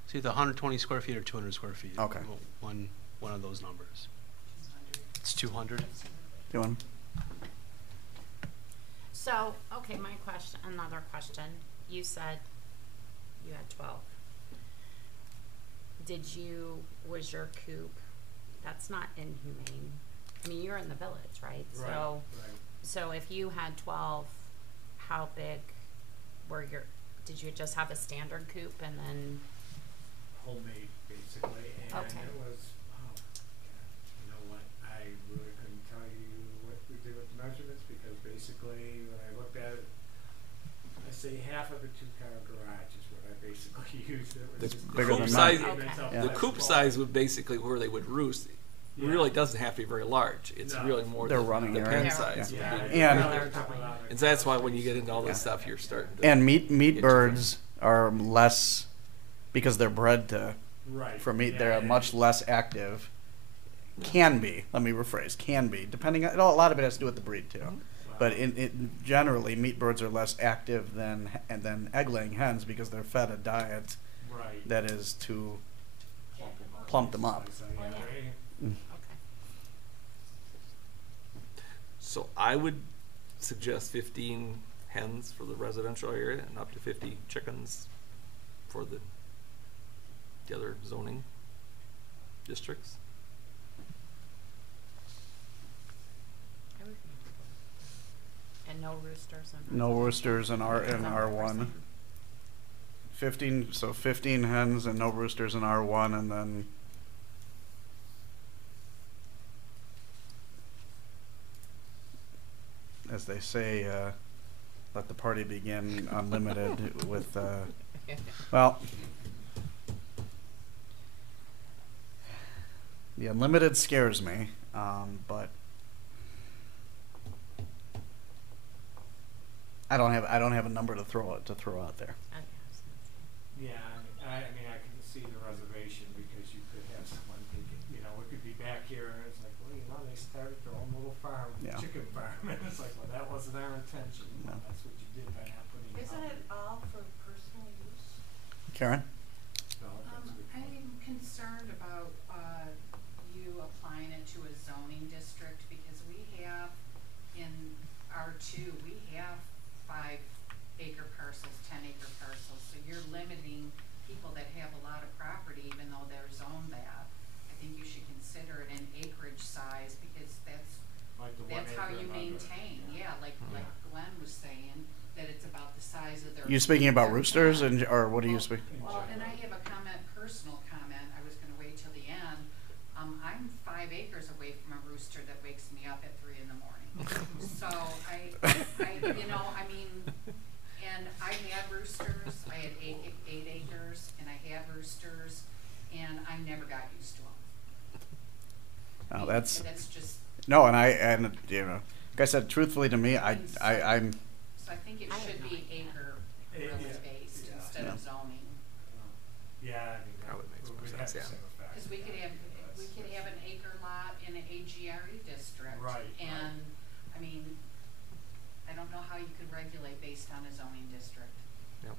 It's either 120 square feet or 200 square feet. Okay. One of those numbers. It's 200. Doing. So, okay, another question. You said you had 12. Was your coop, that's not inhumane. I mean, you're in the village, right? So if you had 12, how big did you just have a standard coop and then? Homemade, basically, and Okay. it was, you know what, I really couldn't tell you what we did with the measurements, because basically, when I looked at it, I say half of a two-car garage is what I basically used. It was That's just bigger than different mine. measurements Okay. of Yeah. The like coop 12. size would basically where they would roost. Yeah. Really doesn't have to be very large. It's No. really more They're the running pen area. size. Yeah. would be- And- And so that's why when you get into all this stuff, you're starting to. And meat Get birds are less, because they're bred to Right. for meat. yeah, They're yeah. much less active. Can be. Let me rephrase. Can be, depending on, a lot of it has to do with the breed too. Mhm. Wow. But generally, meat birds are less active than egg-laying hens, because they're fed a diet Right. that is to plump them up. So, Oh, yeah. right. Okay. So I would suggest 15 hens for the residential area and up to 50 chickens for the other zoning districts. I would be comfortable. And no roosters and. No roosters in R1. 15 hens and no roosters in R1, and then as they say, let the party begin unlimited with well, the unlimited scares me, but I don't have a number to throw out there. Yeah, I mean, I can see the reservation, because you could have someone thinking, you know, we could be back here and it's like, well, you know, they started their own little farm, Yeah. chicken farm, and it's like, well, that wasn't our intention. No. Well, that's what you did by not putting it Isn't on. it all for personal use? Karen? No, that's a good point. I'm concerned about, you applying it to a zoning district, because we have, in R2, we have 5-acre parcels, 10-acre parcels, so you're limiting people that have a lot of property, even though they're zoned that. I think you should consider it an acreage size, because that's Like the 1 how acre you and under. maintain, yeah, like Glenn was saying, that it's about the size of their. You speaking about their roosters, pen. or what are you speaking? Well, and I have a personal comment, I was gonna wait till the end. I'm 5 acres away from a rooster that wakes me up at 3 in the morning. So you know, I mean, and I had roosters, I had 8 acres, and I had roosters, and I never got used to them. Oh, that's just, no, and you know, like I said, truthfully to me, I'm so I think it I have should no be idea. acre Yeah, really based yeah. instead of Yeah. zoning. Yeah, I mean, That would make some we'd sense, have the yeah. same effect. Cause we could have an acre lot in an AGRE district. Right, And, I mean, I don't know how you could regulate based on a zoning district. Yep.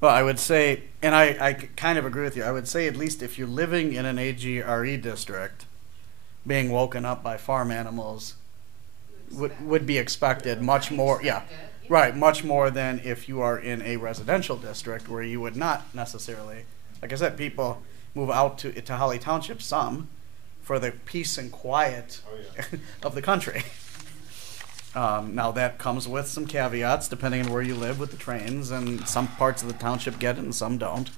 well, I would say, and I kind of agree with you. I would say, at least if you're living in an AGRE district, being woken up by farm animals would be expected much more. Yeah. Expected, yeah. Right, much more than if you are in a residential district where you would not necessarily, like I said, people move out to Holly Township, some, for the peace and quiet Oh, yeah. of the country. Now that comes with some caveats depending on where you live with the trains, and some parts of the township get it and some don't.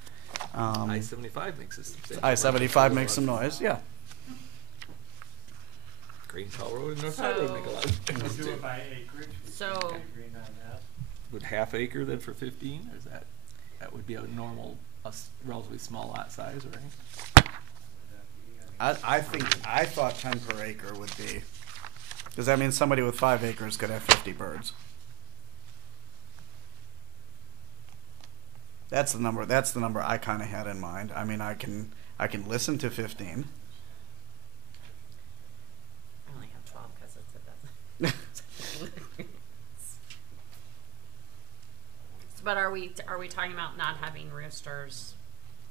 I-75 makes a substantial. I-75 makes some noise, yeah. Green Tall Road and North Side Road make a lot of We noise do too. it by acreage. We So- can agree on that. Would half acre then for 15, or is that would be a normal, relatively small lot size, right? I thought 10 per acre would be, because that means somebody with 5 acres could have 50 birds. That's the number I kind of had in mind. I mean, I can listen to 15. I only have 12 because it's a dozen. But are we talking about not having roosters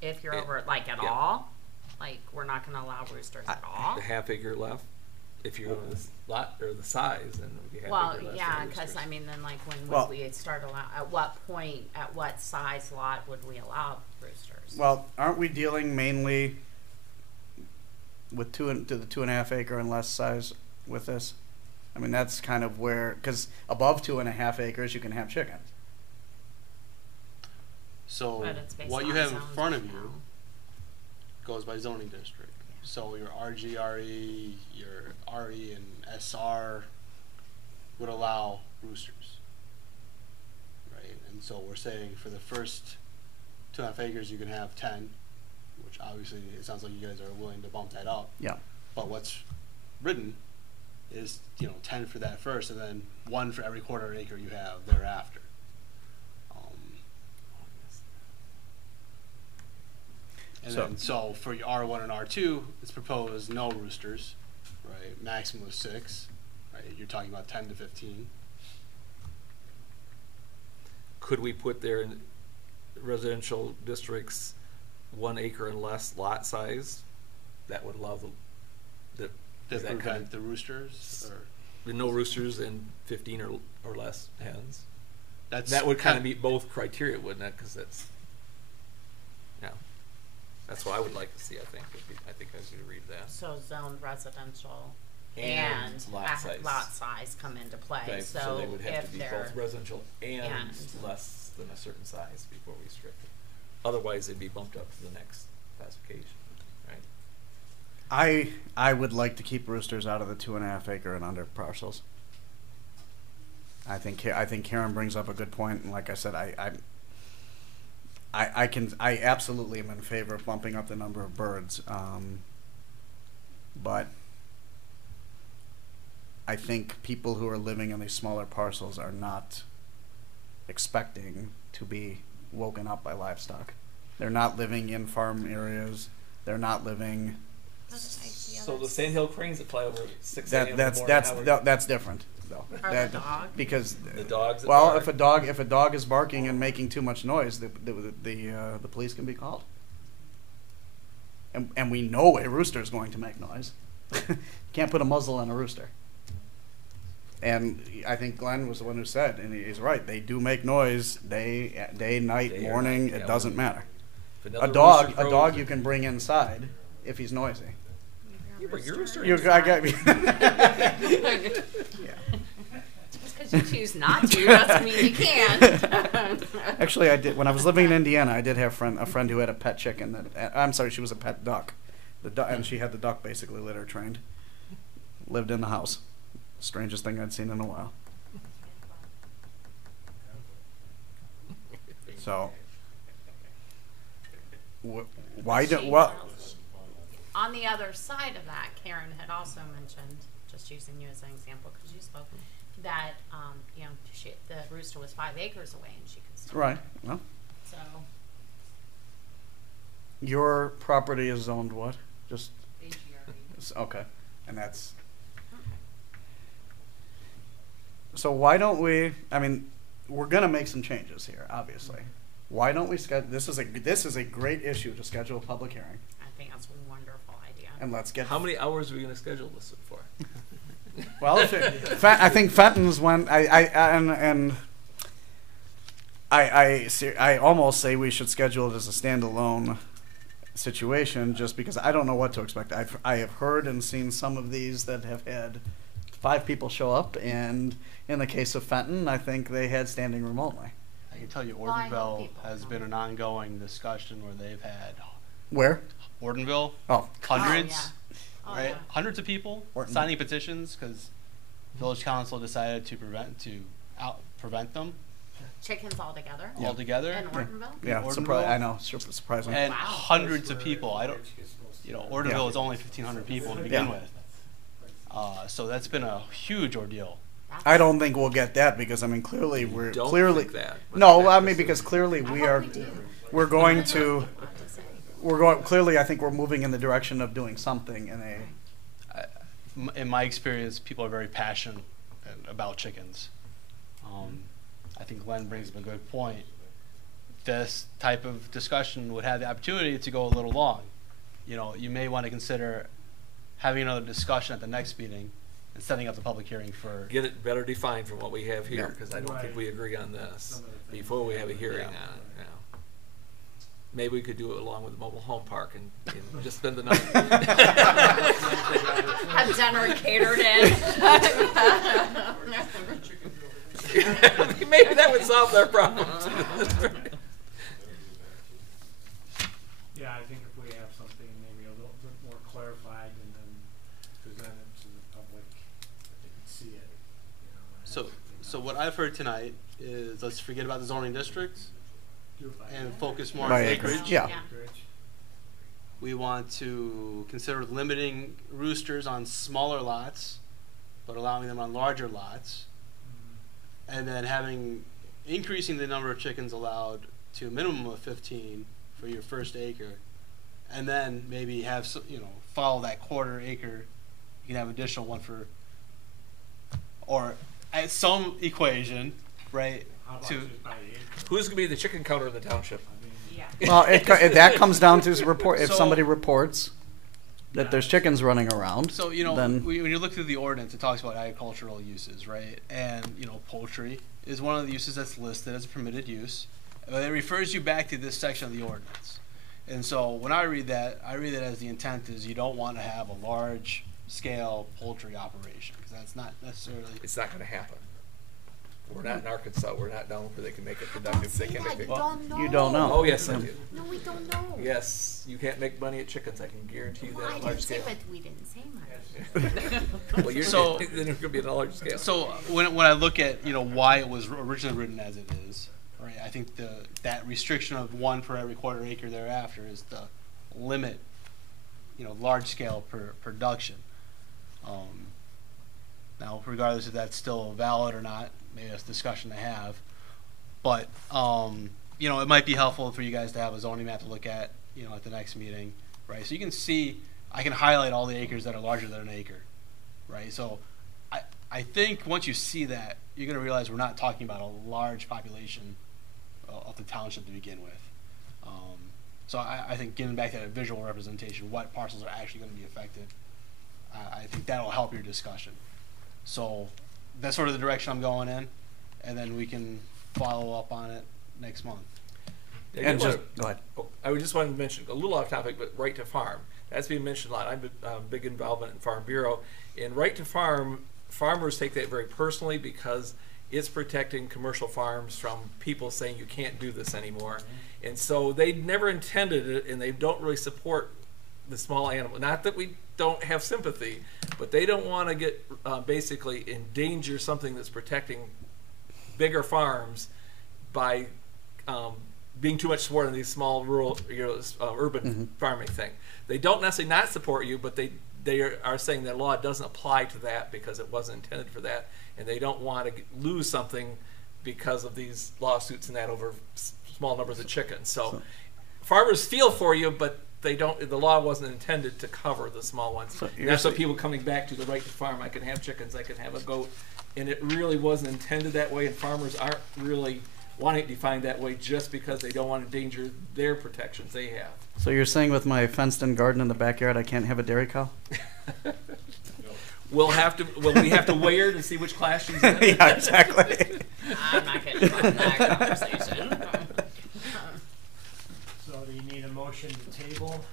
if you're over like at Yeah. all? Like we're not going to allow roosters at all? The half acre left, if you go to this lot or the size, then it would be half Well, acre less. yeah, for because roosters. I mean, then like when Well- would we start allow? At what point? At what size lot would we allow roosters? Well, aren't we dealing mainly with to the 2.5 acre and less size with this? I mean, that's kind of where, because above 2.5 acres you can have chickens. So But it's based what you on have in zones front right of you now. goes by zoning district. Yeah. So your RGRE, your RE and SR would allow roosters. Right? And so we're saying for the first 2.5 acres you can have 10, which obviously it sounds like you guys are willing to bump that up. Yeah. But what's written is, 10 for that first and then 1 for every quarter acre you have thereafter. So for your R1 and R2, it's proposed no roosters, right? Maximum of 6, right? You're talking about 10 to 15. Could we put there in residential districts 1 acre and less lot size? That would allow That is that kind prevent of- the roosters, or the no roosters and 15 or less hens. that's That would kind of meet both criteria, wouldn't it? Because that's, yeah, that's what I would like to see. I think I should read that. So zoned residential And and lot size. lot size come into play. Okay, So they would have if to be they're both residential and less than a certain size before we restrict it. Otherwise, they'd be bumped up to the next classification, right? I would like to keep roosters out of the 2.5 acre and under parcels. I think Karen brings up a good point, and like I said, I absolutely am in favor of bumping up the number of birds, but I think people who are living in these smaller parcels are not expecting to be woken up by livestock. They're not living in farm areas. They're not living. So the sandhill cranes that fly over 6 a.m. in the morning, That's different though. Are the dog? Because The dogs that well, bark. if a dog is barking and making too much noise, the police can be called. And we know a rooster is going to make noise. Can't put a muzzle on a rooster. And I think Glenn was the one who said, and he's right, they do make noise day, night, Day or morning, night, it yeah. doesn't matter. If A another dog rooster crows- you can bring inside if he's noisy. You bring your rooster You, inside. I got, Just because you choose not to doesn't mean you can't. Actually, I did. When I was living in Indiana, I did have a friend who had a pet chicken. I'm sorry, she was a pet duck. And she had the duck basically litter trained. Lived in the house. Strangest thing I'd seen in a while. So, why do what? On the other side of that, Karen had also mentioned, just using you as an example because you spoke, that the rooster was 5 acres away and she could still. Right. Well, So your property is zoned what? Just AGRE. okay, and that's. So why don't we? I mean, we're gonna make some changes here, obviously. Why don't we schedule? This is a great issue to schedule a public hearing, I think that's a wonderful idea. and let's get. How many hours are we going to schedule this for? Well, I think Fenton's one. I almost say we should schedule it as a standalone situation, just because I don't know what to expect. I have heard and seen some of these that have had 5 people show up, and in the case of Fenton, I think they had standing room only. I can tell you, Well, I know Ortonville people has know. been an ongoing discussion where they've had Where? Ortonville, Oh, hundreds, Oh, right? yeah. Hundreds of people Orton. signing petitions because village council decided to prevent them Chickens all together? Yeah. altogether. In Ortonville? yeah, Ortonville. I know, surprising. And Wow. hundreds of people. I don't, Ortonville Yeah. is only 1,500 people to begin Yeah. with. So that's been a huge ordeal. I don't think we'll get that because I mean clearly we're Don't clearly think that, but no that I mean is- because clearly we hope are we do. we're going to I'm just saying. we're going clearly I think we're moving in the direction of doing something in a In my experience, people are very passionate about chickens. I think Glenn brings up a good point. This type of discussion would have the opportunity to go a little long. You may want to consider having another discussion at the next meeting and setting up the public hearing for. Get it better defined from what we have here, Yeah. because I don't think Right. we agree on this Some of the things before we have a that- hearing Yeah. on it, Maybe we could do it along with the mobile home park and just spend the night. Have dinner catered in. Maybe that would solve their problem. Yeah, I think if we have something maybe a little bit more clarified and then present it to the public, that they can see it, and So, have something so else. what I've heard tonight is let's forget about the zoning districts Do it by and acre. focus more on By acreage. acreage, yeah. Acreage. We want to consider limiting roosters on smaller lots, but allowing them on larger lots. And then increasing the number of chickens allowed to a minimum of 15 for your first acre, and then maybe have follow that quarter acre. You can have additional one for, or at some equation, right? How about To just by acre? Who's gonna be the chicken counter in the township? I mean, Yeah. well that comes down to report if So- somebody reports that there's chickens running around so then when you look through the ordinance, it talks about agricultural uses, right? And poultry is one of the uses that's listed as a permitted use. But it refers you back to this section of the ordinance. And so when I read that as the intent is you don't want to have a large scale poultry operation because that's not necessarily. It's not gonna happen. We're not in Arkansas, we're not down where they can make it Don't productive, they say can't that, make you it. don't know. you don't know. Oh, yes, I do. No, we don't know. Yes, you can't make money at chickens, I can guarantee you Well, that I at large didn't say, scale. but we didn't say much. Well, you're, So- then it's gonna be at a large scale. So when I look at why it was originally written as it is, right? I think that restriction of one per every quarter acre thereafter is the limit, large scale production. Now, regardless if that's still valid or not, maybe that's a discussion to have. But it might be helpful for you guys to have a zoning map to look at, at the next meeting, right? So you can see, I can highlight all the acres that are larger than an acre, right? So I think once you see that, you're going to realize we're not talking about a large population of the township to begin with. So I think getting back to that visual representation, what parcels are actually going to be affected, I think that'll help your discussion. So that's sort of the direction I'm going in, and then we can follow up on it next month. Yeah, and you just wanna- go ahead. Oh, I would just want to mention, a little off topic, but right to farm. That's being mentioned a lot. I'm big involvement in Farm Bureau. In right to farm, farmers take that very personally because it's protecting commercial farms from people saying you can't do this anymore. And so they never intended it, and they don't really support the small animal. Not that we don't have sympathy, but they don't want to get basically endanger something that's protecting bigger farms by being too much support in these small rural, urban farming thing. They don't necessarily not support you, but they are saying that law doesn't apply to that because it wasn't intended for that, and they don't want to lose something because of these lawsuits and that over small numbers of chickens. So farmers feel for you, but they don't. The law wasn't intended to cover the small ones. So And that's what people coming back to the right to farm. I can have chickens. I can have a goat, and it really wasn't intended that way. And farmers aren't really wanting it defined that way just because they don't want to endanger their protections they have. So you're saying with my fenced-in garden in the backyard, I can't have a dairy cow? We have to weigh her to see which class she's in. Yeah, exactly. I'm not getting involved in that conversation. So do you need a motion to table?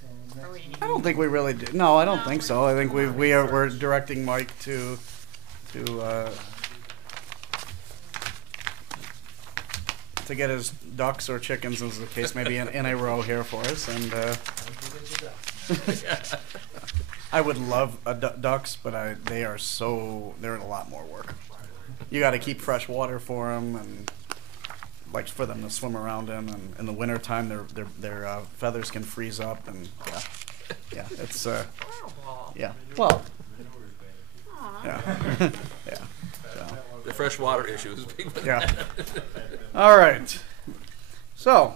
till Or we next need- I don't think we really do. No, I don't No, think we're so. I think doing we're research. directing Mike to to get his ducks or chickens, as the case may be, in a row here for us. And I would love ducks, but they're a lot more work. You got to keep fresh water for them, and like for them to swim around in. And in the wintertime, their feathers can freeze up, and yeah, it's yeah. Well, yeah, yeah. So. The freshwater issue is a big one. Yeah. All right. So,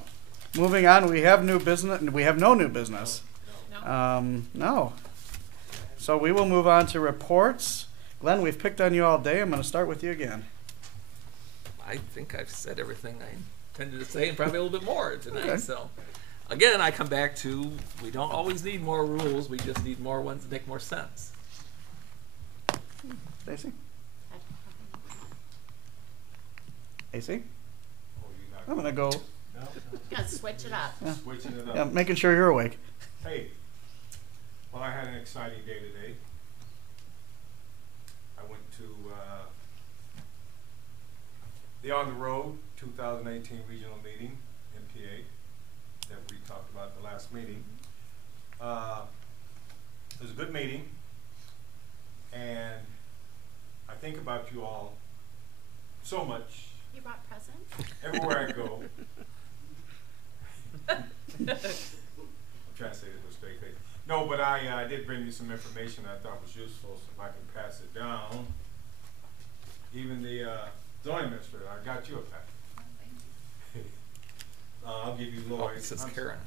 moving on, we have new business. We have no new business. No. So we will move on to reports. Glenn, we've picked on you all day. I'm going to start with you again. I think I've said everything I intended to say and probably a little bit more tonight. Okay. So, again, I come back to we don't always need more rules. We just need more ones that make more sense. Stacy? AC? I'm going to go. Gotta switch it up. Yeah. Switching it up. Yeah, making sure you're awake. Hey, well, I had an exciting day today. I went to the On the Road 2018 regional meeting, MPA, that we talked about at the last meeting. It was a good meeting, and I think about you all so much. You brought presents? Everywhere I go. I'm trying to say this with straight face. No, but I did bring you some information I thought was useful, so if I can pass it down. Even the zoning administrator, I got you a packet. I'll give you Lloyd. It says Karen.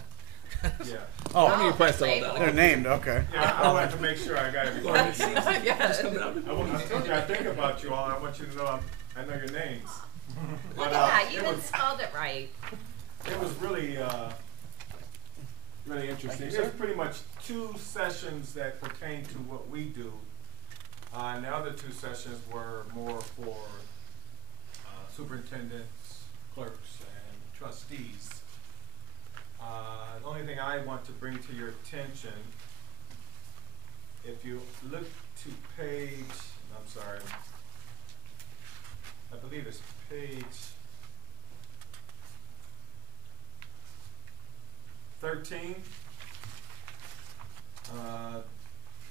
Yeah. Oh, How many press all they're down? named. Okay. Yeah, I wanted to make sure I got everybody. Yeah. I told you I think about you all. I want you to know I know your names. Look But, at that, you it even was- spelled it right. It was really, really interesting. There's pretty much 2 sessions that pertain to what we do. And the other 2 sessions were more for superintendents, clerks, and trustees. The only thing I want to bring to your attention, if you look to page, I'm sorry, I believe it's page 13,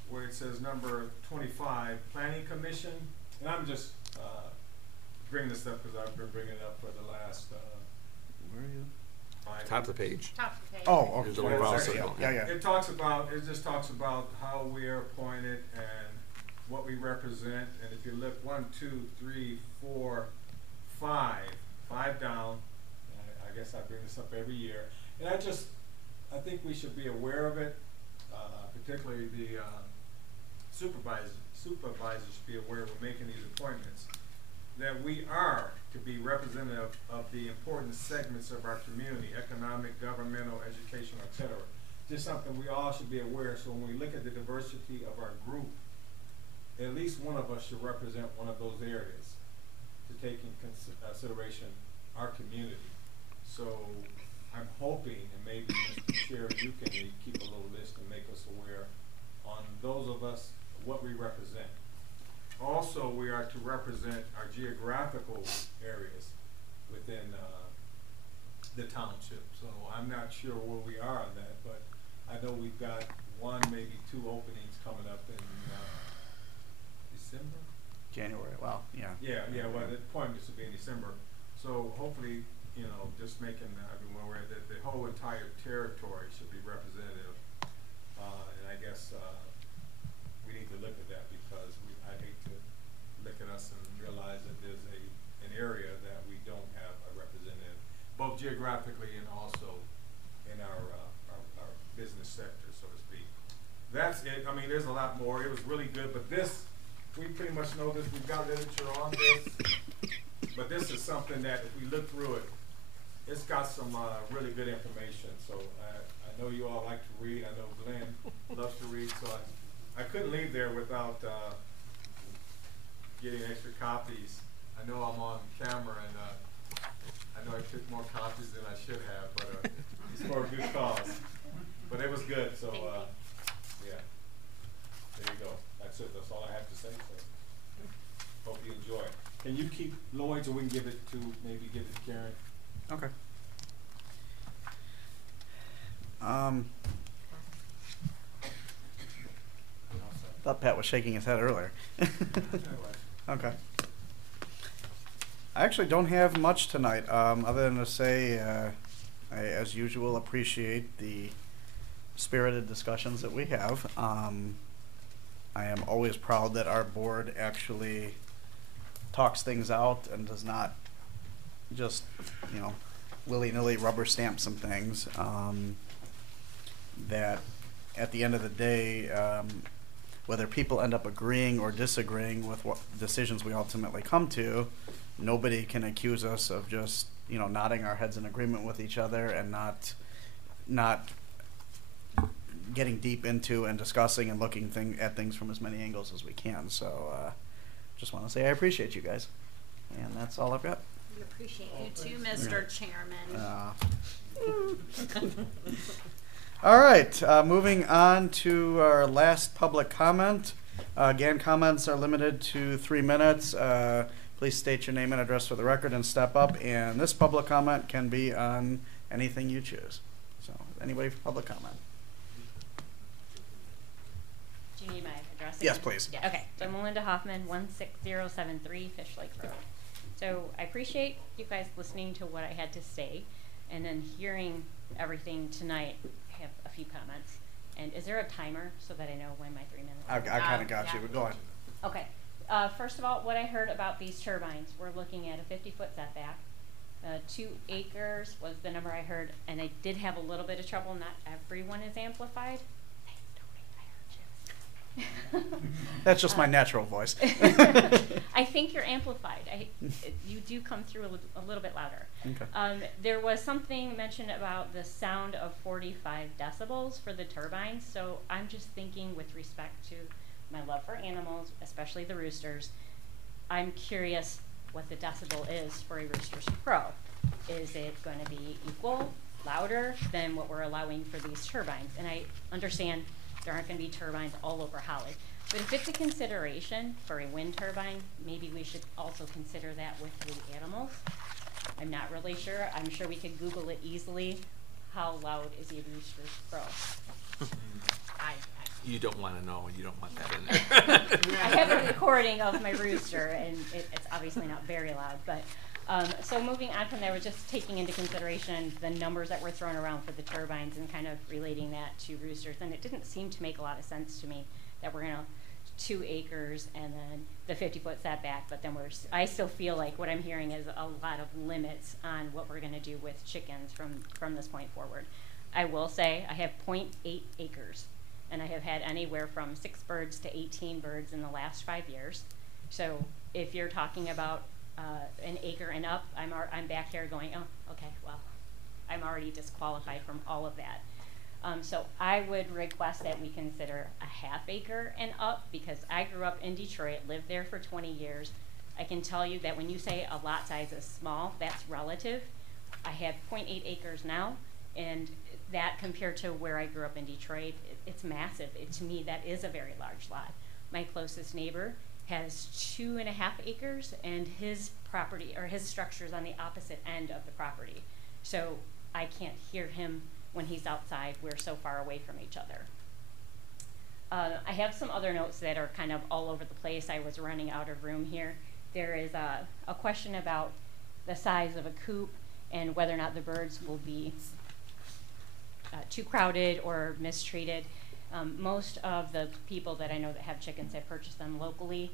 where it says number 25, Planning Commission. And I'm just bringing this up because I've been bringing it up for the last Where are you? 5 Top of the page. Top of the page. Oh, okay. There's a little round circle. Yeah, yeah. It just talks about how we are appointed and what we represent. And if you look 1, 2, 3, 4, 5 down, I guess I bring this up every year. And I think we should be aware of it, particularly the supervisors should be aware we're making these appointments, that we are to be representative of the important segments of our community, economic, governmental, educational, etc. Just something we all should be aware. So when we look at the diversity of our group, at least one of us should represent one of those areas to take in consideration our community. So I'm hoping, and maybe Mr. Chair, you can keep a little list and make us aware on those of us, what we represent. Also, we are to represent our geographical areas within the township. So I'm not sure where we are on that, but I know we've got 1, maybe 2 openings coming up in December? January. Wow. Yeah. Yeah, well, the appointments will be in December. So hopefully, just making everyone aware that the whole entire territory should be representative. And I guess we need to look at that because I hate to look at us and realize that there's an area that we don't have a representative, both geographically and also in our business sector, so to speak. That's it. I mean, there's a lot more. It was really good, but we pretty much know this. We've got literature on this, but this is something that if we look through it, it's got some really good information. So I know you all like to read. I know Glenn loves to read, so I couldn't leave there without getting extra copies. I know I'm on camera, and I know I took more copies than I should have, but it's for a good cause. But it was good, so yeah. There you go. That's it. That's all I have to say. So hope you enjoy. Can you keep Lloyd's, or we can give it to Karen? Okay. Thought Pat was shaking his head earlier. Okay. I actually don't have much tonight, other than to say, I, as usual, appreciate the spirited discussions that we have. I am always proud that our board actually talks things out and does not just, you know, willy-nilly rubber stamp some things. That at the end of the day, whether people end up agreeing or disagreeing with what decisions we ultimately come to, nobody can accuse us of just, you know, nodding our heads in agreement with each other and not getting deep into and discussing and looking at things from as many angles as we can. So just want to say I appreciate you guys. And that's all I've got. We appreciate you too, Mr. Chairman. All right, moving on to our last public comment. Again, comments are limited to 3 minutes. Please state your name and address for the record and step up. And this public comment can be on anything you choose. So, anybody for public comment? Do you need my address Yes, again? please. Yeah, okay, so Melinda Hoffman, 16073 Fish Lake Road. So I appreciate you guys listening to what I had to say and then hearing everything tonight. I have a few comments. And is there a timer so that I know when my 3 minutes I kind of got you, but go ahead. Okay. First of all, what I heard about these turbines, we're looking at a 50-foot setback. 2 acres was the number I heard, and I did have a little bit of trouble. Not everyone is amplified. Thanks, Tony. I heard you. That's just my natural voice. I think you're amplified. You do come through a little bit louder. Okay. There was something mentioned about the sound of 45 decibels for the turbines. So I'm just thinking with respect to my love for animals, especially the roosters, I'm curious what the decibel is for a rooster's crow. Is it going to be equal, louder than what we're allowing for these turbines? And I understand there aren't going to be turbines all over Holly. But if it's a consideration for a wind turbine, maybe we should also consider that with the animals. I'm not really sure. I'm sure we could Google it easily. How loud is a rooster's crow? You don't want to know, and you don't want that in there. I have a recording of my rooster, and it's obviously not very loud. But so moving on from there, we're just taking into consideration the numbers that were thrown around for the turbines and kind of relating that to roosters. And it didn't seem to make a lot of sense to me that we're going to 2 acres and then the 50-foot setback. But then I still feel like what I'm hearing is a lot of limits on what we're going to do with chickens from this point forward. I will say I have 0.8 acres. And I have had anywhere from 6 birds to 18 birds in the last 5 years. So if you're talking about an acre and up, I'm back here going, oh, okay, well, I'm already disqualified from all of that. So I would request that we consider a ½ acre and up, because I grew up in Detroit, lived there for 20 years. I can tell you that when you say a lot size is small, that's relative. I have 0.8 acres now, and that compared to where I grew up in Detroit, it's massive. To me, that is a very large lot. My closest neighbor has 2.5 acres, and his property or his structure is on the opposite end of the property. So I can't hear him when he's outside. We're so far away from each other. I have some other notes that are kind of all over the place. I was running out of room here. There is a question about the size of a coop and whether or not the birds will be too crowded or mistreated. Most of the people that I know that have chickens have purchased them locally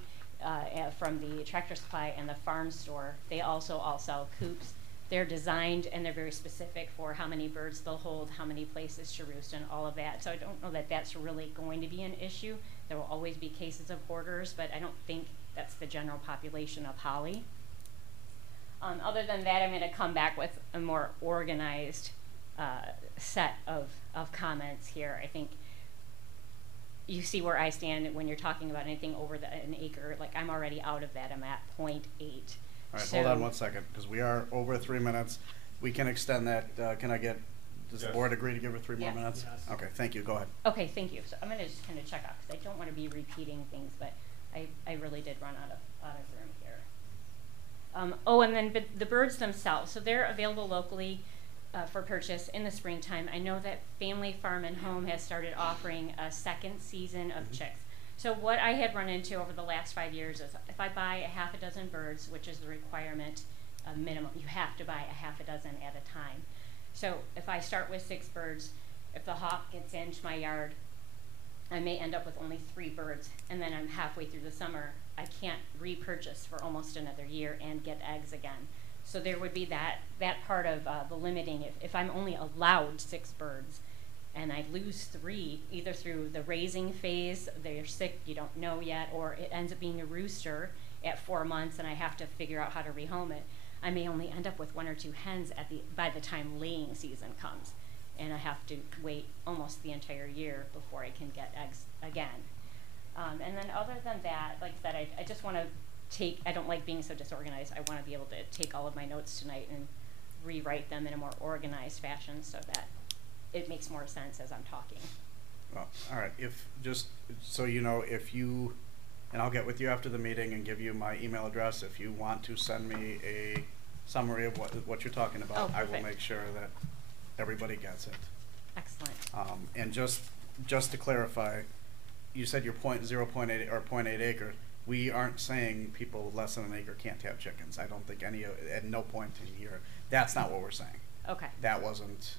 from the Tractor Supply and the farm store. They also all sell coops. They're designed and they're very specific for how many birds they'll hold, how many places to roost, and all of that. So I don't know that that's really going to be an issue. There will always be cases of hoarders, but I don't think that's the general population of Holly. Other than that, I'm going to come back with a more organized set of comments here. I think you see where I stand when you're talking about anything over an acre. Like, I'm already out of that. I'm at 0.8. All right, hold on 1 second, because we are over 3 minutes. We can extend that. Does the board agree to give her 3 more minutes? Yes. Okay, thank you. Go ahead. Okay, thank you. So I'm going to just kind of check out, because I don't want to be repeating things, but I really did run out of room here. And then the birds themselves. So they're available locally for purchase in the springtime. I know that Family Farm and Home has started offering a second season of chicks. So what I had run into over the last 5 years is if I buy a half a dozen birds, which is the requirement minimum, you have to buy a half a dozen at a time. So if I start with 6 birds, if the hawk gets into my yard, I may end up with only 3 birds, and then I'm halfway through the summer. I can't repurchase for almost another year and get eggs again. So there would be that part of the limiting. If I'm only allowed 6 birds, and I lose 3, either through the raising phase, they're sick, you don't know yet, or it ends up being a rooster at 4 months, and I have to figure out how to rehome it. I may only end up with 1 or 2 hens by the time laying season comes, and I have to wait almost the entire year before I can get eggs again. And then other than that, like I said, I just want to I don't like being so disorganized. I want to be able to take all of my notes tonight and rewrite them in a more organized fashion so that it makes more sense as I'm talking. Well, all right. If just so you know, and I'll get with you after the meeting and give you my email address. If you want to send me a summary of what you're talking about, I will make sure that everybody gets it. Excellent. And just to clarify, you said your 0.8 or 0.8 acre. We aren't saying people less than an acre can't have chickens. I don't think at no point in here. That's not what we're saying. Okay. That wasn't.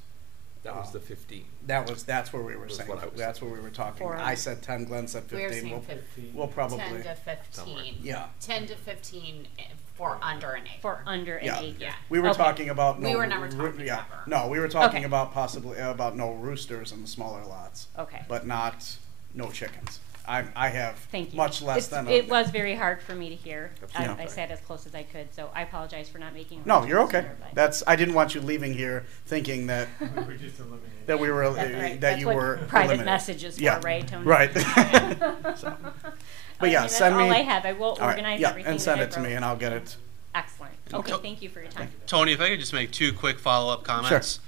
That was the 15. That's where we were saying. That's where we were talking. I said 10. Glenn said 15. We're saying 15. We'll probably 10 to 15. Yeah. 10 to 15 for under an acre. For under an acre. Yeah. We were talking about no. We were never talking ever. No, we were talking about possibly about no roosters in the smaller lots. Okay. But not no chickens. I have Thank you. much less than. It was very hard for me to hear. Yeah. I sat as close as I could, so I apologize for not making. No, you're okay. Sooner, I didn't want you leaving here thinking that We were just eliminating. that we were That's right. that That's you what were private eliminated. messages Yeah. for, right, Tony? Right. So, but yeah, that's send me. all I have. I will all right, organize yeah, everything. and send that it to I me, wrote. and I'll get it. Excellent. Okay, thank you for your time. Tony, if I could just make 2 quick follow-up comments.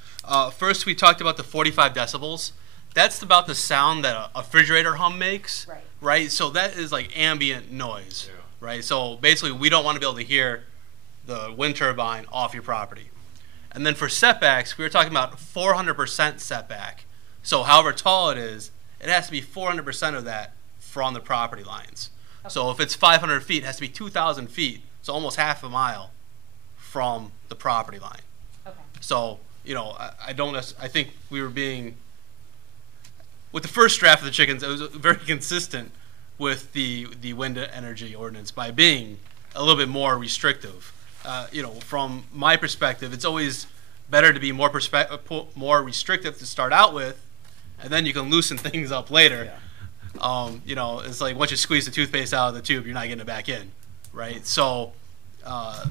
First, we talked about the 45 decibels. That's about the sound that a refrigerator hum makes. Right. Right? So that is like ambient noise. Yeah. Right? So basically, we don't want to be able to hear the wind turbine off your property. And then for setbacks, we were talking about 400% setback. So however tall it has to be 400% of that from the property lines. Okay. So if it's 500 feet, it has to be 2,000 feet. So almost half a mile from the property line. Okay. So, I think we were being, with the first draft of the chickens, it was very consistent with the wind energy ordinance by being a little bit more restrictive. From my perspective, it's always better to be more restrictive to start out with, and then you can loosen things up later. Yeah. It's like once you squeeze the toothpaste out of the tube, you're not getting it back in, right? So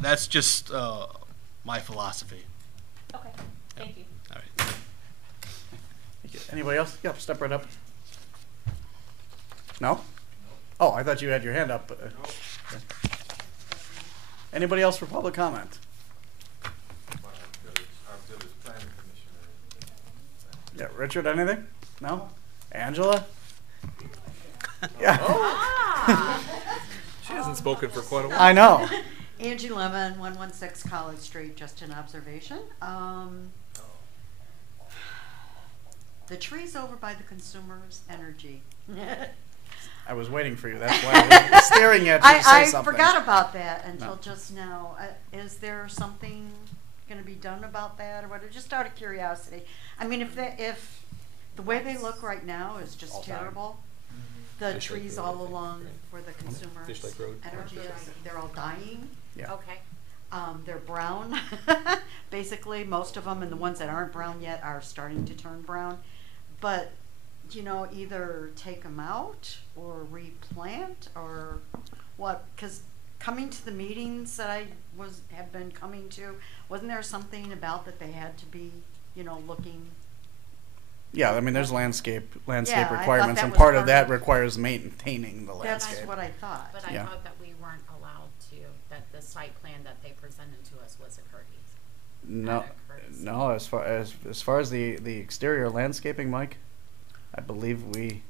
that's just my philosophy. Okay, thank you. All right. Thank you. Anybody else? Yep, step right up. No? Oh, I thought you had your hand up. Okay. Anybody else for public comment? Yeah, Richard, anything? No? Angela? Yeah. She hasn't spoken for quite a while. I know. Angie Lemon, 116 College Street, just an observation. The trees over by the Consumers Energy. I was waiting for you. That's why I was staring at you to say I something. forgot about that until No. just now. Is there something going to be done about that or what? Just out of curiosity. I mean, if the way they look right now is just All dying. terrible, the Fish Lake trees Road, I all think, along right? for the Consumers Fish Lake Road. Energy, they're all dying. Yeah. Okay. They're brown. Basically, most of them, and the ones that aren't brown yet are starting to turn brown. But, either take them out or replant or what? Because coming to the meetings that I have been coming to, wasn't there something about that they had to be, looking? Yeah, I mean, there's landscape Yeah, I thought requirements, that and was part of part that of- requires maintaining the That's landscape. what I thought. But I Yeah. thought that we weren't allowed to, that the site plan that they presented to us was a courtesy. No, courtesy. no. As far as the exterior landscaping, Mike, I believe we.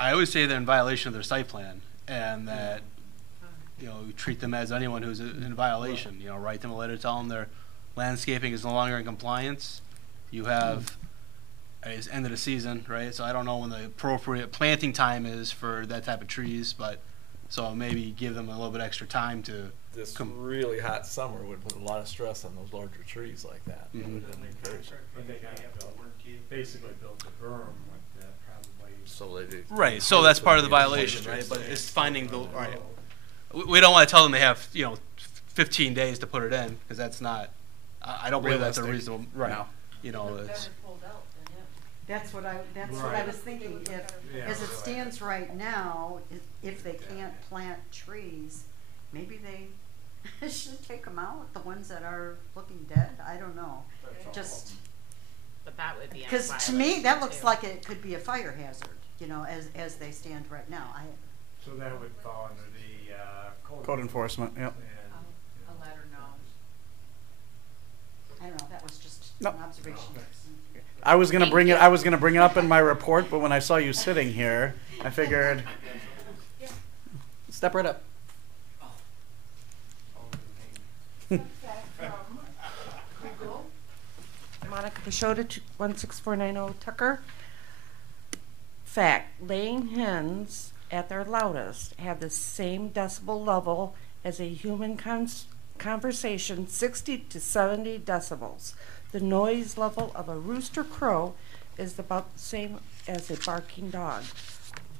I always say they're in violation of their site plan, and that treat them as anyone who's in violation. Write them a letter, tell them their landscaping is no longer in compliance. You have, it's end of the season, right? So I don't know when the appropriate planting time is for that type of trees, but, so maybe give them a little bit extra time to. This really hot summer would put a lot of stress on those larger trees like that. It would have been very- But they gotta basically build the berm with that probably. So they do. Right, so that's part of the violation, right? But it's finding the, right. We don't want to tell them they have, 15 days to put it in, because that's not, I don't believe that's a Realistic. reasonable, right. No. It's, That's what I was thinking, as it stands right now, if they can't plant trees, maybe they should take them out, the ones that are looking dead, I don't know. Just, But that would be in cause to me, violation, that looks too. like it could be a fire hazard, as they stand right now, So that would fall under the, Code enforcement, yep. And, A letter, no. I don't know, that was just No. an observation. I was gonna bring it up in my report, but when I saw you sitting here, I figured, step right up. Monica Pashota, 16490 Tucker. Fact, laying hens at their loudest have the same decibel level as a human conversation, 60 to 70 decibels. The noise level of a rooster crow is about the same as a barking dog.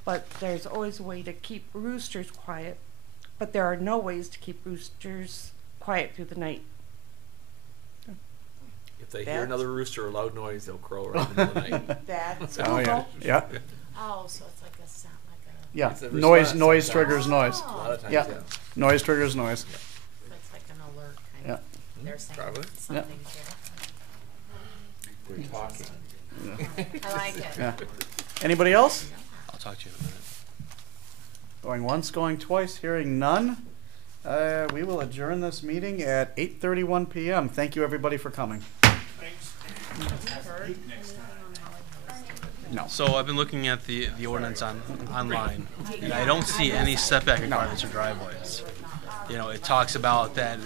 But there's always a way to keep roosters quiet, but there are no ways to keep roosters quiet through the night. If they hear That's- another rooster or loud noise, they'll crow right in the middle of the night. That's Oh, yeah, Google. yeah, Oh, so it's like a sound, like a, yeah. It's a Noise response sometimes. triggers noise. A lot of times, Yeah. yeah. Noise triggers noise. it's like an alert kind Yeah. of, they're saying Probably. something's We're talking. there. I like it. Yeah. Anybody else? I'll talk to you in a minute. Going once, going twice, hearing none. We will adjourn this meeting at 8:31 p.m. Thank you, everybody, for coming. No. So I've been looking at the ordinance online, and I don't see any setback requirements for driveways. It talks about that